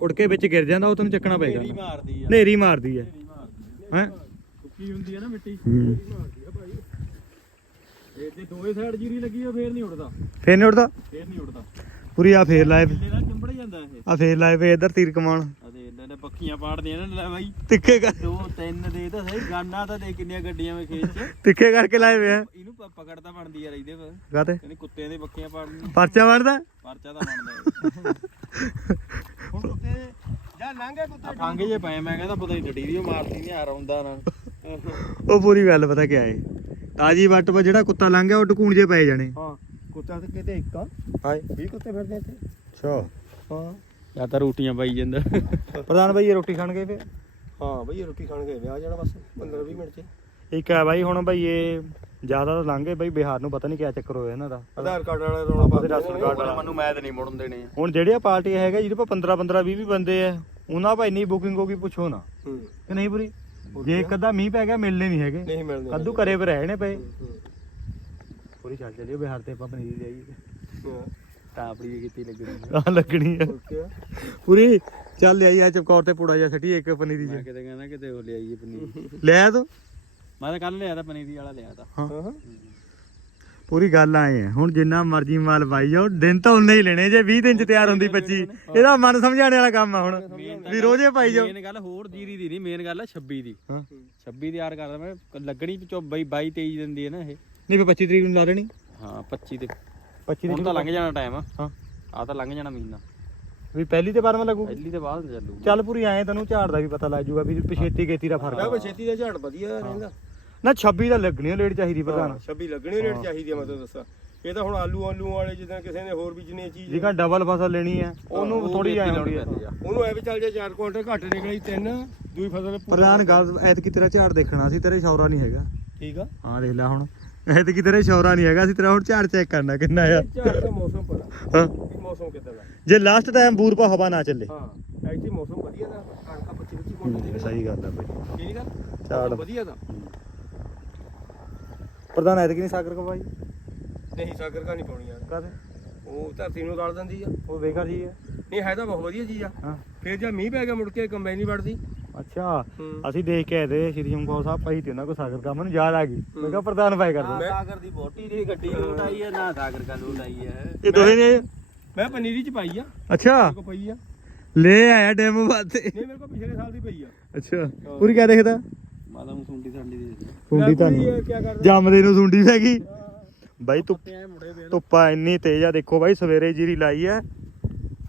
ਉੜ ਕੇ ਵਿੱਚ ਗਿਰ ਜਾਂਦਾ ਉਹ ਤੈਨੂੰ ਚੱਕਣਾ ਪਏਗਾ। ਢੇਰੀ ਮਾਰਦੀ ਨੇਰੀ ਮਾਰਦੀ ਐ ਹੈ? ਸੁੱਕੀ ਹੁੰਦੀ ਆ ਨਾ ਮਿੱਟੀ। ਹੂੰ। ਇਹ ਤੇ ਦੋਵੇਂ ਸਾਈਡ ਜੀਰੀ ਲੱਗੀ ਆ ਫੇਰ ਨਹੀਂ ਉੱਡਦਾ। ਫੇਰ ਨਹੀਂ ਉੜਦਾ ਫੇਰ ਨਹੀਂ ਉੱਡਦਾ। ਪੂਰੀ ਆ ਫੇਰ ਲਾਏ। ਚੰਬੜ ਜਾਂਦਾ ਇਹ। ਆ ਫੇਰ ਲਾਏ ਵੇ ਇੱਧਰ ਤੀਰ ਕਮਾਨ ਲੈ ਪੱਖੀਆਂ ਪਾੜਦੀਆਂ ਨੇ ਲੈ ਬਾਈ। ਤਿੱਖੇ ਕਰ ਦੋ ਤਿੰਨ ਦੇ ਤਾਂ ਸਹੀ ਗਾਨਾ ਤਾਂ ਦੇ ਕਿੰਨੀਆਂ ਗੱਡੀਆਂ ਵੇ ਖੇਤ 'ਚ। ਤਿੱਖੇ ਕਰਕੇ ਲਾਏ ਵੇ ਆ। ਇਹਨੂੰ ਪ- ਪਕੜ ਤਾਂ ਬਣਦੀ ਯਾਰ ਇਹਦੇ ਪਰ ਕਾਤੇ ਕਹਿੰਦੇ ਕੁੱਤਿਆਂ ਦੇ ਪੱਖੀਆਂ ਪਾੜਨੀਆਂ ਪਰਚਾ ਵੜਦਾ ਪਰਚਾ ਤਾਂ ਬਣਦਾ ਹੁਣ ਕੁੱਤੇ ਜਾਂ ਲੰਘੇ ਕੁੱਤੇ ਫੰਗ ਜੇ ਪਏ ਮੈਂ ਕਹਿੰਦਾ ਪਤਾ ਨਹੀਂ ਡੱਡੀ ਦੀ ਉਹ ਮਾਰਤੀ ਨਹੀਂ ਆ ਰੌਂਦਾ ਨਾਲ ਉਹ ਪੂਰੀ ਗੱਲ ਪਤਾ ਕਿਆ ਏ? ਤਾਜੀ ਵੱਟ 'ਪਾ ਜਿਹੜਾ ਕੁੱਤਾ ਲੰਘ ਗਿਆ ਉਹ ਢਕੂਣ ਜੇ ਪਏ ਜਾਣੇ। ਹਾਂ ਕੁੱਤਾ ਤੇ ਕਿਤੇ ਇੱਕ ਆ। ਹਾਏ। 20 ਕੁੱਤੇ ਫਿਰਦੇ ਇੱਥੇ। ਅੱਛਾ। ਹਾਂ। ਜਾਂ ਤਾਂ ਰੋਟੀਆਂ ਪਾਈ ਜਾਂਦਾ। ਪ੍ਰਧਾਨ ਭਾਈ ਇਹ ਰੋਟੀ ਖਾਣ ਗਏ ਫੇਰ? ਹਾਂ ਬਈ ਇਹ ਰੋਟੀ ਖਾਣ ਗਏ ਵਿਆਹ ਜਾਣਾ ਬਸ 15 20 ਮਿੰਟ ਚ। ਇੱਕ ਹੈ ਬਾਈ ਹੁਣ ਭਾਈ ਇਹ ਜ਼ਿਆਦਾ ਤਾਂ ਲੰਘੇ ਬਾਈ ਬਿਹਾਰ ਨੂੰ ਪਤਾ ਨਹੀਂ ਕਿਆ ਚੱਕਰ ਹੋਇਆ ਇਹਨਾਂ ਦਾ। ਆਧਾਰ ਕਾਰਡ ਵਾਲਾ ਰੌਲਾ ਪਾ ਉਹਦੇ ਰਾਸ਼ਨ ਕਾਰਡ ਵਾਲਾ। ਮੈਨੂੰ ਮੈਦ ਨਹੀਂ ਮੁੜਨ ਦੇਣੇ ਹੁਣ ਜਿਹੜੀਆਂ ਪਾਰਟੀ ਹੈਗਾ ਜਿਹਦੇ ਪਾ 15 15 20 20 ਬੰਦੇ ਆ ਉਹਨਾਂ ਭਾਈ ਨਹੀਂ ਬੁਕਿੰਗ ਹੋਗੀ ਪੁੱਛੋ ਨਾ। ਹੂੰ। ਕਿ ਨਹੀਂ ਪੂਰੀ? ਜੇ ਇੱਕ ਅੱਧਾ ਮੀਂਹ ਪੈ ਗਿਆ ਮਿਲਨੇ ਨਹੀਂ ਹੈਗੇ। ਨਹੀਂ ਮਿਲਦੇ ਕੱਦੂ ਕਰੇ ਪਰ ਰਹਿਣੇ ਪਏ। ਹੂੰ, ਪੂਰੀ ਚੱਲ ਚੱਲਿਓ ਬਿਹਾਰ ਤੇ ਆਪਾਂ ਪਨੀਰ ਲਿਆਈਏ ਹੂੰ। ਹਾਂ ਟਾਪੜੀ ਦੀ ਕੀਤੀ ਲੱਗਣੀ ਆ ਲੱਗਣੀ ਆ ਹੋਰ ਕੀ ਆ? ਪੂਰੀ ਚੱਲ ਲਿਆਈ ਆ ਚਪਕੌਰ ਤੇ ਪੂੜਾ ਜਿਹਾ ਛੱਟੀ ਇੱਕ ਪਨੀਰੀ ਮੈਂ ਚ ਕਿਤੇ ਕਹਿੰਦਾ ਕਿਤੇ ਉਹ ਲਿਆਈਏ ਪਨੀਰ। ਲਿਆ ਤੂੰ? ਮੈਂ ਤਾਂ ਕੱਲ ਲਿਆ ਤਾਂ ਪਨੀਰੀ ਵਾਲਾ ਲਿਆ ਤਾਂ। ਹਾਂ। ਹਾਂ। ਪੂਰੀ ਗੱਲ ਆਏ ਆ। ਹੁਣ ਜਿੰਨਾ ਮਰਜ਼ੀ ਮਾਲ ਪਾਈ ਜਾਓ ਦਿਨ ਤਾਂ ਉਨੇ ਹੀ ਲੈਣੇ ਜੇ 20 ਦਿਨ ਚ ਤਿਆਰ ਹੁੰਦੀ 25 ਇਹਦਾ ਮਨ ਸਮਝਾਣੇ ਵਾਲਾ ਕੰਮ ਆ ਹੁਣ। ਵੀ ਰੋਜ਼ੇ ਪਾਈ ਜਾਓ। ਮੇਨ ਗੱਲ ਹੋਰ ਜੀਰੀ ਦੀ ਨਹੀਂ ਮੇਨ ਗੱਲ ਆ 26 ਦੀ। ਹਾਂ। 26 ਤਿਆਰ ਕਰਦਾ ਮੈਂ ਲੱਗਣੀ ਵਿੱਚੋਂ 22 22 23 ਦਿੰਦੀ ਹੈ ਨਾ ਇਹ। ਨਹੀਂ ਫੇ 25 ਤਰੀਕ ਨੂੰ ਲਾ ਦੇਣੀ। ਹਾਂ 25 ਤੇ 25 ਹੁਣ ਤਾਂ ਲੰਘ ਜਾਣਾ ਟਾਈਮ ਹਾਂ। ਆ ਤਾਂ ਲੰਘ ਜਾਣਾ ਮਹੀਨਾ। ਵੀ ਪਹਿਲੀ ਤੇ ਬਾਰਵਾਂ ਲੱਗੂ? ਪਹਿਲੀ ਤੇ ਬਾਅਦ ਚੱਲੂ। ਚੱਲ ਪੂਰੀ ਆਏ ਤੈਨੂੰ ਝਾੜ ਦਾ ਵੀ ਪਤਾ ਲੱਗ ਜੂਗਾ ਵੀ ਪਛੇਤੀ ਗੇਤੀ ਦਾ ਫ਼ਰਕ ਮੈਂ ਆ। ਬਈ ਛੇਤੀ ਦਾ ਝਾੜ ਵਧੀਆ ਰਹਿੰਦਾ। ਨਾ 26 ਦਾ ਲੱਗਣੀ ਆ ਲੇਟ ਚਾਹੀਦੀ ਪ੍ਰਧਾਨ। 26 ਲੱਗਣੀ ਰੇਟ ਚਾਹੀਦੀ ਆ ਮੈਂ ਤੁਹਾਨੂੰ ਦੱਸਾਂ। ਇਹ ਤਾਂ ਹੁਣ ਆਲੂ ਆਲੂ ਵਾਲੇ ਜਿੱਦਾਂ ਕਿਸੇ ਨੇ ਹੋਰ ਬੀਜਣੀ ਚੀਜ਼। ਜਿਕਾ ਡਬਲ ਫਸਲ ਲੈਣੀ ਹੈ ਉਹਨੂੰ ਉਹ ਥੋੜੀ ਆਈ ਖੇਤੀ ਹੁੰਦੀ ਹੈ। ਉਹਨੂੰ ਐ ਵੀ ਚੱਲ ਜੇ 4 ਕੁਇੰਟਲ ਘੱਟ ਨਿਕਲੀ ਤਿੰਨ ਦੂਈ ਫਸਲ ਪੂਰੀ- ਪ੍ਰਧਾਨ ਗੱਲ ਐਤਕੀ ਤੇਰਾ ਝਾੜ ਦੇਖਣਾ ਸੀ ਤੇਰੇ ਸ਼ੌਰਾ ਨਹੀਂ ਹੈਗਾ। ਠੀਕ ਆ। ਹਾਂ ਦੇਖ ਲੈ ਹੁਣ। ਐਤਕੀ ਤੇਰੇ ਸ਼ੌਰਾ ਨਹੀਂ ਹੈਗਾ ਸੀ ਤੇਰਾ ਹੁਣ ਝਾੜ ਚੈੱਕ ਕਰਨਾ ਕਿੰਨਾ ਆ। ਝਾੜ ਦਾ ਮੌਸਮ ਪਤਾ। ਹਾਂ। ਵੀ ਮੌਸਮ ਕਿਦਾਂ ਦਾ? ਜੇ ਲਾਸਟ ਟਾਈਮ ਬੂਰਪਾ ਹਵਾ ਨਾ ਚੱਲੇ। ਹਾਂ ਐਕਚੁਅਲੀ ਮੌਸਮ ਵਧੀਆ ਦਾ ਕਣਕਾਂ 25 25 ਕੁਇੰਟਲ ਦੀ ਸਹੀ ਗੱਲ ਆ ਬਈ। ਕਿਹੜੀ ਗੱਲ ਝਾੜ। ਵਧੀਆ ਦਾ। ਪ੍ਰਧਾਨ ਐਤਕੀ ਨਹੀਂ ਸਾਗਰ ਕਵਾਈ ਨਹੀਂ ਸਾਗਰ ਕਾ ਨਹੀਂ ਪਾਉਣੀ ਯਾਰ। ਕਾਦੇ ਉਹ ਧਰਤੀ ਨੂੰ ਗਾਲ ਦਿੰਦੀ ਆ। ਉਹ ਬੇਕਾਰ ਜੀ ਹੈ ਨਹੀਂ ਹੈ ਤਾਂ ਬਹੁਤ ਵਧੀਆ ਚੀਜ਼ ਆ। ਹਾਂ। ਫਿਰ ਜਦ ਮੀਂਹ ਪੈ ਗਿਆ ਮੁੜ ਕੇ ਕੰਬਾਈਨ ਨਹੀਂ ਵੜਦੀ। ਅੱਛਾ। ਅਸੀਂ ਦੇਖ ਕੇ ਆਏ ਤੇ ਸ਼੍ਰੀ ਚਮਕੌਰ ਸਾਹਿਬ ਪਈ ਤੇ ਉਹਨਾਂ ਕੋ ਸਾਗਰ ਕਾ ਮੈਨੂੰ ਯਾਦ ਆ ਗਈ। ਮੈਂ ਕਿਹਾ ਪ੍ਰਧਾਨ ਭਾਈ ਕਰਦਾ ਮੈਂ- ਸਾਗਰ ਦੀ ਬੋਟੀ ਦੀ ਗੱਡੀ ਲੋਟ ਆਈ ਹੈ ਨਾ ਸਾਗਰ ਕਾ ਲੋਟ ਆਈ ਹੈ ਇਹ ਦੋਵੇਂ ਨੇ? ਮੈਂ ਪਨੀਰੀ ਚ ਪਾਈ ਆ। ਅੱਛਾ। ਕੋ ਪਈ ਆ। ਲੈ ਆਇਆ ਡੈਮੋ ਬਾਤੇ ਨਹੀਂ ਮੇਰੇ ਕੋ ਪਿਛਲੇ ਸਾਲ ਦੀ ਪਈ ਆ। ਅੱਛਾ। ਪੂਰੀ ਕਿਆ ਦੇਖਦਾ ਮਾਤਾ ਨੂੰ ਸੁੰਡੀ ਸਾਂਡੀ ਦੇ ਦੇ। ਸੁੰਡੀ ਜੰਮਦੇ ਨੂੰ ਪੈ ਗਈ। ਬਾਈ ਧੁੱਪ ਇੰਨੀ ਤੇਜ਼ ਆ ਦੇਖੋ ਬਾਈ ਸਵੇਰੇ ਜੀਰੀ ਲਾਈ ਐ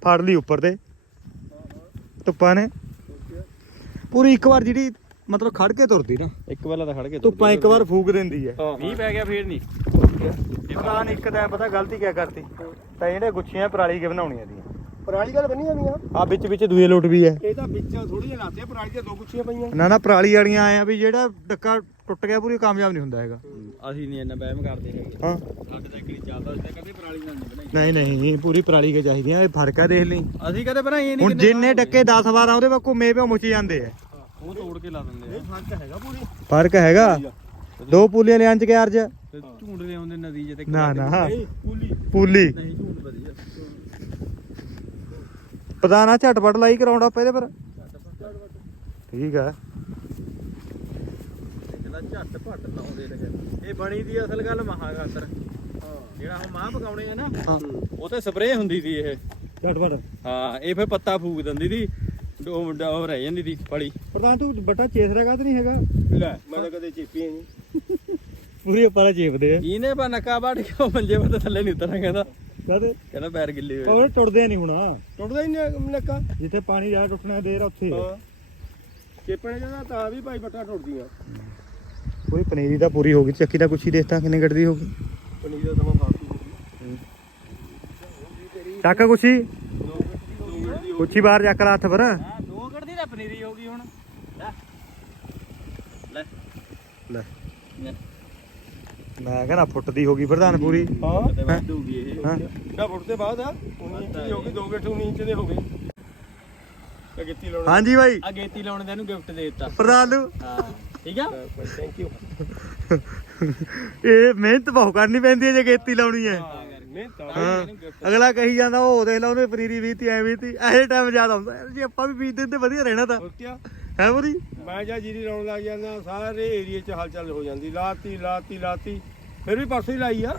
ਫੜ ਲਈ ਉੱਪਰ ਤੇ। ਧੁੱਪਾਂ ਨੇ। ਪੂਰੀ ਇੱਕ ਵਾਰ ਜਿਹੜੀ ਮਤਲਬ ਖੜ ਕੇ ਤੁਰਦੀ ਨਾ ਇੱਕ ਵਾਲਾ ਤਾਂ ਖੜ ਕੇ ਧੁੱਪਾਂ ਇੱਕ ਵਾਰ ਫੂਕ ਦਿੰਦੀ ਐ ਹਾਂ। ਮੀਂਹ ਪੈ ਗਿਆ ਫੇਰ ਨਹੀਂ ਇਮਰਾਨ ਇੱਕ ਤਾਂ ਪਤਾ ਗਲਤੀ ਕਿਆ ਕਰਤੀ ਤਾਂ ਜਿਹੜੇ ਗੁੱਛੀਆਂ ਪਰਾਲੀ ਕੇ ਬਣਾਉਣੀਆਂ ਦੀਆਂ। ਪਰਾਲੀ ਗੱਲ ਬਣੀ ਜਾਂਦੀਆਂ ਆ ਵਿੱਚ ਵਿੱਚ ਦੂਏ ਲੋਟ ਵੀ ਐ ਇਹ ਤਾਂ ਵਿੱਚ ਥੋੜੀ ਜਿਹੀ ਲਾਤੇ ਪਰਾਲੀ ਦੀਆਂ ਦੋ ਗੁੱਛੀਆਂ ਪਈਆਂ। ਨਾ ਨਾ ਪਰਾਲੀ ਵਾਲੀਆਂ ਆਏ ਆ ਵੀ ਜਿਹੜਾ ਡੱਕਾ ਟੁੱਟ ਗਿਆ ਪੂਰੀ ਕਾਮਯਾਬ ਨਹੀਂ ਹੁੰਦਾ ਹੈਗਾ। ਅਸੀਂ ਨਹੀਂ ਇੰਨਾ ਵਹਿਮ ਕਰਦੇ ਹੈਗੇ। ਹਾਂ। ਸਾਡੇ ਤਾਂ ਇਕੜੀ ਚੱਲਦਾ ਅਸੀਂ ਤਾਂ ਕਦੇ ਪਰਾਲੀ ਨਾਲ ਨਹੀਂ ਬਣਾਈ। ਨਹੀਂ ਨਹੀਂ ਪੂਰੀ ਪਰਾਲੀ ਕੇ ਚਾਹੀਦੀਆਂ ਇਹ ਫ਼ਰਕ ਆ ਦੇਖ ਲਈ। ਅਸੀਂ ਕਦੇ ਬਣਾਈ ਨਹੀਂ ਹੁਣ ਜਿੰਨੇ ਡੱਕੇ 10 12 ਉਹਦੇ ਵਾ ਘੁੰਮੇ ਪਿਓ ਮੁੱਚ ਜਾਂਦੇ ਆ। ਉਹ ਤੋੜ ਕੇ ਲਾ ਦਿੰਦੇ ਆ। ਫ਼ਰਕ ਹੈਗਾ ਪੂਰੀ? ਫ਼ਰਕ ਹੈਗਾ। ਦੋ ਪੁਲੀਆਂ ਲਿਆਂ ਚ ਕੇ ਅਰਜ ਤੇ ਝੂੰਡਦੇ ਆਉਂਦੇ ਨਦੀ ਜੇ ਤੇ ਨਾ ਨਾ। ਪੂਲੀ। ਪੂਲੀ। ਨਹੀਂ ਝੂੰਡ ਵਧੀਆ। ਪਤਾ ਨਾ ਝਟਪਟ ਲਾਈ ਕਰਾਉਂਦਾ ਪਹਿਲੇ ਪਰ। ਠੀਕ ਆ। ਜਾਂਦਾ ਝੱਟ ਭੱਟ ਲਾਉਂਦੇ ਲੱਗੇ ਇਹ ਬਣੀ ਦੀ ਅਸਲ ਗੱਲ ਮਹਾ ਖਾਤਰ ਜਿਹੜਾ ਹੁਣ ਮਾਂ ਪਕਾਉਣੇ ਆ ਨਾ ਹਾਂ। ਉਹ ਤੇ ਸਪਰੇਅ ਹੁੰਦੀ ਸੀ ਇਹ। ਝਟ ਵੜ ਹਾਂ ਇਹ ਫਿਰ ਪੱਤਾ ਫੂਕ ਦਿੰਦੀ ਸੀ ਉਹ ਉਹ ਰਹਿ ਜਾਂਦੀ ਸੀ ਫਲੀ। ਪ੍ਰਧਾਨ ਤੂੰ ਬੱਟਾ ਚੇਸਰਾ ਕਾ ਨਹੀਂ ਹੈਗਾ? ਲੈ। ਮੈਂ ਤਾਂ ਕਦੇ ਚੀਪੀ ਨਹੀਂ। ਪੂਰੀ ਉਪਰ ਚੇਪਦੇ ਆ। ਇਹਨੇ ਬਾ ਨੱਕਾ ਵੱਢ ਕੇ ਉਹ ਮੰਜੇ ਪਰ ਥੱਲੇ ਨਹੀਂ ਉਤਰਨਾ ਕਹਿੰਦਾ। ਕਦੇ ਕਹਿੰਦਾ ਪੈਰ ਗਿੱਲੇ ਹੋਏ। ਉਹ ਟੁੱਟਦੇ ਨਹੀਂ ਹੁਣਾ। ਟੁੱਟਦਾ ਹੀ ਨਹੀਂ ਨੱਕਾ। ਜਿੱਥੇ ਪਾਣੀ ਜਾ ਟੁੱਟਣਾ ਦੇਰ ਉੱਥੇ। ਹਾਂ। ਚੇਪਣੇ ਜਾਂਦਾ ਤਾਂ ਵੀ ਭਾਈ ਬੱਟਾ ਟੁੱਟਦੀਆਂ। ਕੋਈ ਪਨੀਰੀ ਤਾਂ ਪੂਰੀ ਹੋ ਗਈ ਚੱਕੀ ਦਾ ਕੁਛ ਹੀ ਦੇਖਤਾ ਕਿੰਨੇ ਗੱਡੀ ਹੋ ਗਈ ਪਨੀਰ ਦਾ ਦਮਾ ਫਾਲਤੂ ਹੋ ਗਈ ਚੱਕ ਕੁਛੀ ਦੋ ਦੀ ਕੁਛੀ ਬਾਹਰ ਚੱਕ ਲਾ ਹੱਥ ਪਰ। ਹਾਂ ਦੋ ਕੱਢਦੀ ਤਾਂ ਪਨੀਰੀ ਹੋ ਗਈ ਹੁਣ। ਲੈ। ਲੈ। ਲੈ। ਮੈਂ ਕਹਿੰਦਾ ਫੁੱਟ ਦੀ ਹੋ ਗਈ ਪ੍ਰਧਾਨ ਪੂਰੀ। ਹਾਂ। ਇਹ। ਨਾ ਫੁੱਟ ਦੇ ਬਾਅਦ ਆ। 19 ਇੰਚ ਦੀ ਹੋ ਗਈ 2 ਗਿੱਠ 19 ਇੰਚ ਦੇ ਹੋ ਗਏ। ਤੇ ਗਿੱਤੀ ਲਾਉਣਾ ਹਾਂਜੀ ਬਾਈ। ਆ ਗੇਤੀ ਲਾਉਣ ਦੇ ਨੂੰ ਗਿਫਟ ਦੇ ਦਿੱਤਾ। ਪ੍ਰਧਾਨ ਨੂੰ। ਹਾਂ। ਠੀਕ ਆ? ਥੈਂਕ ਯੂ [LAUGHS] ਇਹ ਮਿਹਨਤ ਬਹੁਤ ਕਰਨੀ ਪੈਂਦੀ ਹੈ ਜੇ ਖੇਤੀ ਲਾਉਣੀ ਹੈ। ਅਗਲਾ ਕਹੀ ਜਾਂਦਾ ਉਹ ਦੇਖ ਲਾ ਉਹਨੇ ਪਨੀਰੀ ਬੀਤੀ ਐ ਬੀਤੀ। ਇਹ ਟਾਈਮ ਜ਼ਿਆਦਾ ਹੁੰਦਾ ਯਾਰ ਜੇ ਆਪਾਂ ਵੀ ਬੀਜਦੇ ਤੇ ਵਧੀਆ ਰਹਿਣਾ ਤਾਂ। ਹੋਰ ਕੀ ਹੈ ਬੁਰੀ ਮੈਂ ਜਾਂ ਜੀਰੀ ਲਾਉਣ ਲੱਗ ਜਾਂਦਾ ਸਾਰੇ ਏਰੀਏ 'ਚ ਹਲਚਲ ਹੋ ਜਾਂਦੀ। ਲਾਤੀ ਲਾਤੀ ਲਾਤੀ। ਫਿਰ ਵੀ ਪਰਸੋਂ ਹੀ ਲਾਈ ਆ।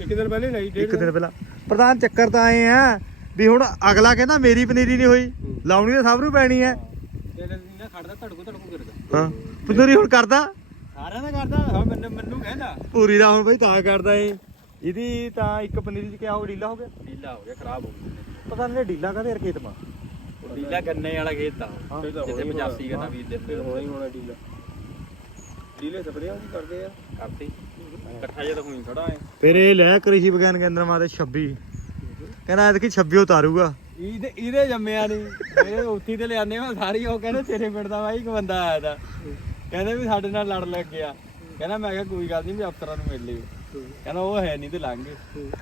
ਇੱਕ ਦਿਨ ਪਹਿਲੇ ਲਾਈ ਇੱਕ ਦਿਨ ਪਹਿਲਾਂ। ਪ੍ਰਧਾਨ ਚੱਕਰ ਤਾਂ ਆਏ ਆ ਵੀ ਹੁਣ ਅਗਲਾ ਕਹਿੰਦਾ ਮੇਰੀ ਪਨੀਰੀ ਨਹੀਂ ਹੋਈ। ਲਾਉਣੀ ਤਾਂ ਸਭ ਨੂੰ ਪੈਣੀ ਹੈ। ਤੇਰੇ ਨਾਲ ਖੜਦਾ ਧੜਕੂ ਧੜਕੂ ਕਰਦਾ ਹਾਂ। ਪਨੀਰੀ ਹੁਣ ਕਰਦਾ। ਸਾਰਿਆਂ ਦਾ ਕਰਦਾ ਹਾਂ ਮੈਨੂੰ ਮੈਨੂੰ ਕਹਿੰਦਾ। ਪੂਰੀ ਦਾ ਹੁਣ ਬਈ ਤਾਂ ਕਰਦਾ ਏ ਇਹਦੀ ਤਾਂ ਇੱਕ ਪਨੀਰੀ ਚ ਕਿਆ ਹੋ ਢੀਲਾ ਹੋ ਗਿਆ? ਢੀਲਾ ਹੋ ਗਿਆ ਖਰਾਬ ਹੋ ਗਿਆ। ਪਤਾ ਨਹੀਂ ਢੀਲਾ ਕਾਹਦੇ ਯਾਰ ਖੇਤ ਮਾ ਢੀਲਾ ਗੰਨੇ ਵਾਲਾ ਖੇਤ ਹਾਂ। ਜਿੱਥੇ 85 ਗੰਨਾ ਬੀਜ ਦੇ ਫਿਰ ਹੋਣਾ ਹੀ ਹੋਣਾ ਡੀਲਾ। ਡੀਲੇ ਸਪਰੇਆਂ ਵੀ ਕਰਦੇ ਆ। ਕਰਤੀ ਇਕੱਠਾ ਜਿਹਾ ਤਾਂ ਹੋਈ ਖੜਾ ਐ। ਫਿਰ ਇਹ ਲੈ ਕ੍ਰਿਸ਼ੀ ਵਿਗਿਆਨ ਕੇਂਦਰ ਮਾ ਤੇ 26 ਕਹਿੰਦਾ ਐਤਕੀ 26 ਉਤਾਰੂਗਾ ਇਹਦੇ ਇਹਦੇ ਜੰਮਿਆ ਨਹੀਂ ਮੇਰੇ ਉੱਥੀ ਤੇ ਲਿਆਨੇ ਮੈਂ ਸਾਰੀ ਉਹ ਕਹਿੰਦੇ ਤੇਰੇ ਪਿੰਡ ਦਾ ਬਾਈ ਇੱਕ ਬੰਦਾ ਆਇਆ ਦਾ ਕਹਿੰਦੇ ਵੀ ਸਾਡੇ ਨਾਲ ਲੜ ਲੱਗ ਗਿਆ ਕਹਿੰਦਾ ਮੈਂ ਕਿਹਾ ਕੋਈ ਗੱਲ ਨਹੀਂ ਵੀ ਅਫਸਰਾਂ ਨੂੰ ਮਿਲ ਲਿਓ। ਕਹਿੰਦਾ ਉਹ ਹੈ ਨਹੀਂ ਤੇ ਲੰਘ ਗਏ।